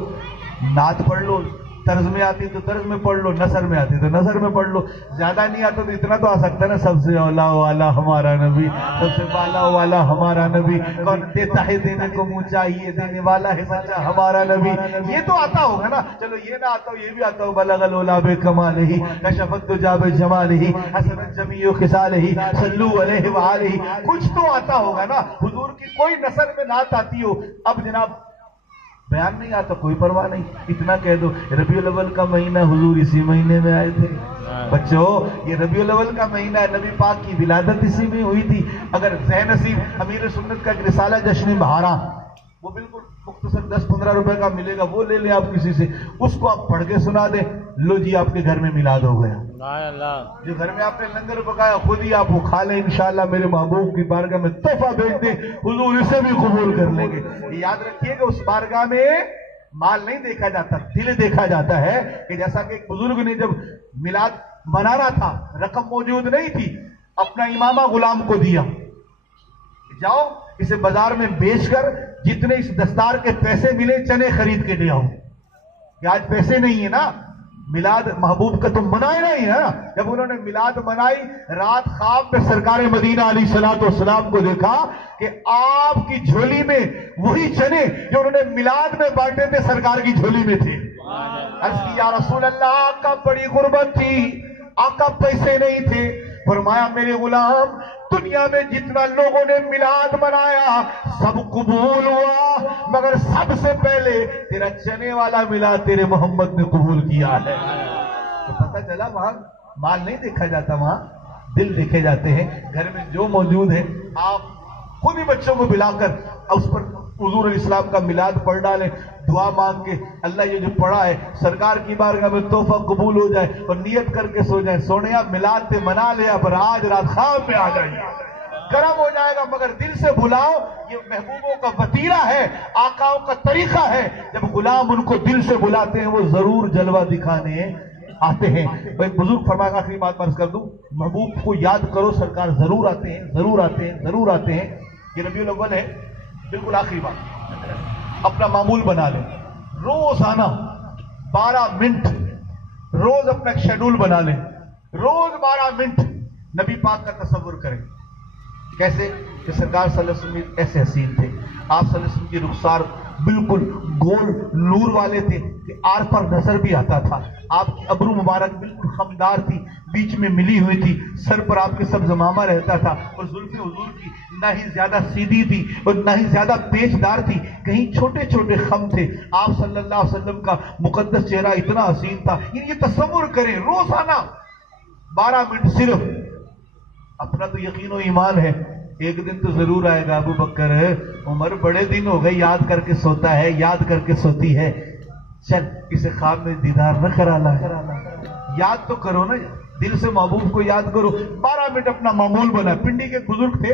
نعت پڑھ لو، طرز میں آتی تو طرز میں پڑھ لو، نثر میں آتی تو نثر میں پڑھ لو، زیادہ نہیں آتا تو اتنا تو آ سکتا ہے نا، سب سے اولا والا ہمارا نبی، سب سے بالا والا ہمارا نبی، کون دیتا ہے دینے کو منہ چاہیے، دینے والا ہے سچا ہمارا نبی، یہ تو آتا ہوگا نا۔ چلو یہ نہ آتا ہو یہ بھی آتا ہو، بلغ العلا بکمالہ کشف الدجی بجمالہ حسن الجمیع خصالہ صلوا علیہ وآلہ، کچھ تو آتا ہوگا نا۔ حضور کی کوئی نثر میں نعت آتی ہو، اب جناب بیان نہیں آتا کوئی پرواہ نہیں، اتنا کہہ دو ربیع الاول کا مہینہ حضور اسی مہینے میں آئے تھے۔ بچوں یہ ربیع الاول کا مہینہ ہے، نبی پاک کی ولادت اسی میں ہوئی تھی۔ اگر ذہن نصیب امیر سنت کا ایک رسالہ جشن بہارا، وہ بالکل مختصر 10-15 روپے کا ملے گا، وہ لے لیں آپ کسی سے، اس کو آپ پڑھ کے سنا دیں، لو جی آپ کے گھر میں میلاد ہو گیا۔ جو گھر میں آپ نے لنگر پکایا خود ہی آپ وہ کھا لیں، انشاءاللہ میرے محبوب کی بارگاہ میں تحفہ بھیج دیں، حضور اسے بھی قبول کر لیں گے۔ یاد رکھیے کہ اس بارگاہ میں مال نہیں دیکھا جاتا، دل دیکھا جاتا ہے، کہ جیسا کہ ایک بزرگ نے جب میلاد منانا تھا، رقم موجود نہیں تھی، اپنا امامہ غلام کو دیا، جاؤ اسے بازار میں بیچ کر جتنے اس دستار کے پیسے ملے چنے خرید کے لے آؤ۔ کہ آج پیسے نہیں ہے نا، میلاد محبوب کا تو منایا نہیں ہے نا۔ جب انہوں نے میلاد منائی، رات خواب میں سرکار مدینہ علیہ الصلوۃ والسلام کو دیکھا کہ آپ کی جھولی میں وہی چنے جو انہوں نے میلاد میں بانٹے تھے سرکار کی جھولی میں تھے۔ عرض کی یا رسول اللہ آقا بڑی غربت تھی، آقا پیسے نہیں تھے۔ فرمایا میرے غلام دنیا میں جتنا لوگوں نے میلاد منایا سب قبول ہوا، مگر سب سے پہلے تیرا چنے والا میلاد تیرے محمد نے قبول کیا ہے۔ تو پتہ چلا وہاں مال نہیں دیکھا جاتا، وہاں دل دیکھے جاتے ہیں۔ گھر میں جو موجود ہے آپ خود ہی بچوں کو بلا کر اس پر حضور علیہ السلام کا میلاد پڑھ ڈالیں، دعا مانگ کے اللہ یہ جو پڑھا ہے سرکار کی بارگاہ میں تحفہ قبول ہو جائے، اور نیت کر کے سو جائیں، سونیا میلاد تے منا لیا پر آج رات خواب میں آ جائیے، گرم ہو جائے گا مگر دل سے بلاؤ۔ یہ محبوبوں کا وتیرہ ہے، آقاؤں کا طریقہ ہے، جب غلام ان کو دل سے بلاتے ہیں وہ ضرور جلوہ دکھانے آتے ہیں. ایک بزرگ فرمایا, آخری بات عرض کر دوں, محبوب کو یاد کرو, سرکار ضرور آتے ہیں, ضرور آتے ہیں, ضرور آتے ہیں. یہ ربیع الاول ہے. بالکل آخری بات, اپنا معمول بنا لیں, روزانہ 12 منٹ, روز اپنا ایک شیڈول بنا لیں, روز 12 منٹ نبی پاک کا تصور کریں. کیسے کہ سرکار صلی اللہ علیہ وسلم ایسے حسین تھے, آپ صلی اللہ علیہ وسلم کی رخسار بالکل گول نور والے تھے کہ آر پر نظر بھی آتا تھا. آپ کی ابرو مبارک بالکل خمدار تھی, بیچ میں ملی ہوئی تھی, سر پر آپ کے سبز امامہ رہتا تھا, اور زلف حضور کی نہ ہی زیادہ سیدھی تھی اور نہ ہی زیادہ پیچدار تھی, کہیں چھوٹے چھوٹے خم تھے. آپ صلی اللہ علیہ وسلم کا مقدس چہرہ اتنا حسین تھا. یہ تصور کریں, روزانہ 12 منٹ صرف. اپنا تو یقین و ایمان ہے ایک دن تو ضرور آئے گا. ابو بکر عمر بڑے دن ہو گئے, یاد کر کے سوتا ہے, یاد کر کے سوتی ہے, چل اسے خواب میں دیدار نہ کرا لا, یاد تو کرو نا, دل سے محبوب کو یاد کرو. 12 منٹ اپنا معمول بنا. پنڈی کے بزرگ تھے,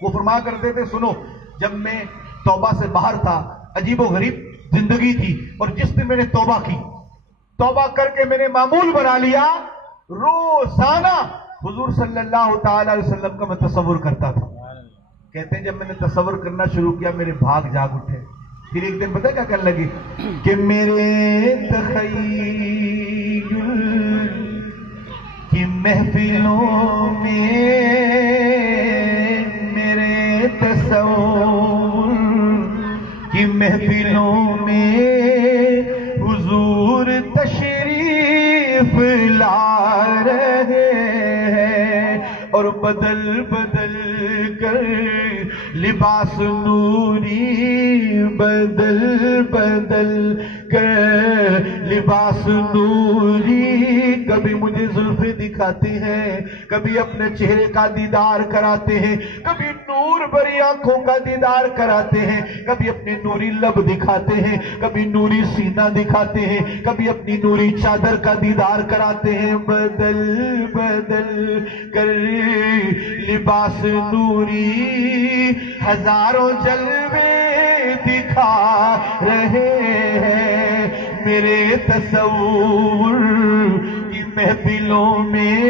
وہ فرمایا کرتے تھے, سنو, جب میں توبہ سے باہر تھا, عجیب و غریب زندگی تھی, اور جس دن میں نے توبہ کی, توبہ کر کے میں نے معمول بنا لیا, روزانہ حضور صلی اللہ تعالی علیہ وسلم کا میں تصور کرتا تھا. کہتے ہیں جب میں نے تصور کرنا شروع کیا, میرے بھاگ جاگ اٹھے. پھر ایک دن پتہ کیا کرنے لگی کہ میرے تخیل کی محفلوں میں, میرے تصور کی محفلوں میں حضور تشریف لا رہے ہیں, اور بدل بدل کر لباس نوری, بدل بدل کر لباس نوری. کبھی مجھے زلفیں دکھاتے ہیں, کبھی اپنے چہرے کا دیدار کراتے ہیں, کبھی نور بھری آنکھوں کا دیدار کراتے ہیں, کبھی اپنے نوری لب دکھاتے ہیں, کبھی نوری سینہ دکھاتے ہیں, کبھی اپنی نوری چادر کا دیدار کراتے ہیں. بدل بدل کر لباس نوری ہزاروں جلوے دکھا رہے ہیں, میرے تصور کی محفلوں میں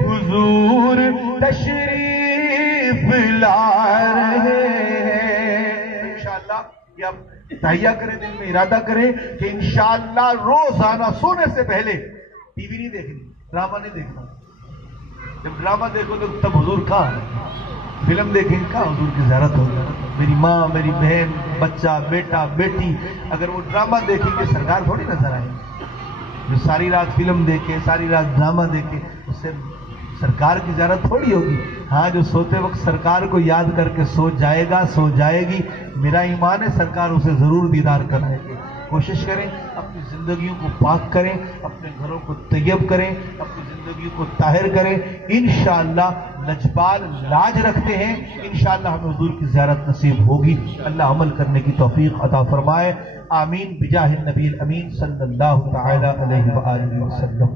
حضور تشریف لا رہے ہیں. انشاءاللہ یہ آپ تہیہ کریں, دل میں ارادہ کریں کہ انشاءاللہ روزانہ سونے سے پہلے ٹی وی نہیں دیکھنی, ڈرامہ نہیں دیکھنا. جب ڈرامہ دیکھو تو تب حضور کہاں, فلم دیکھیں کہاں حضور کی زیارت ہوگی. میری ماں, میری بہن, بچہ, بیٹا, بیٹی اگر وہ ڈرامہ دیکھیں گے سرکار تھوڑی نظر آئے. جو ساری رات فلم دیکھے, ساری رات ڈرامہ دیکھے, اس سے سرکار کی زیارت تھوڑی ہوگی. ہاں جو سوتے وقت سرکار کو یاد کر کے سو جائے گا, سو جائے گی, میرا ایمان ہے سرکار اسے ضرور دیدار کرائیں گے. کوشش کریں, اپنی زندگیوں کو پاک کریں, اپنے گھروں کو طیب کریں, اپنی زندگیوں کو طاہر کریں. انشاءاللہ لجپال لاج رکھتے ہیں, انشاءاللہ ہمیں حضور کی زیارت نصیب ہوگی. اللہ عمل کرنے کی توفیق عطا فرمائے. آمین بجاہ النبی الامین صلی اللہ تعالی علیہ وآلہ وسلم.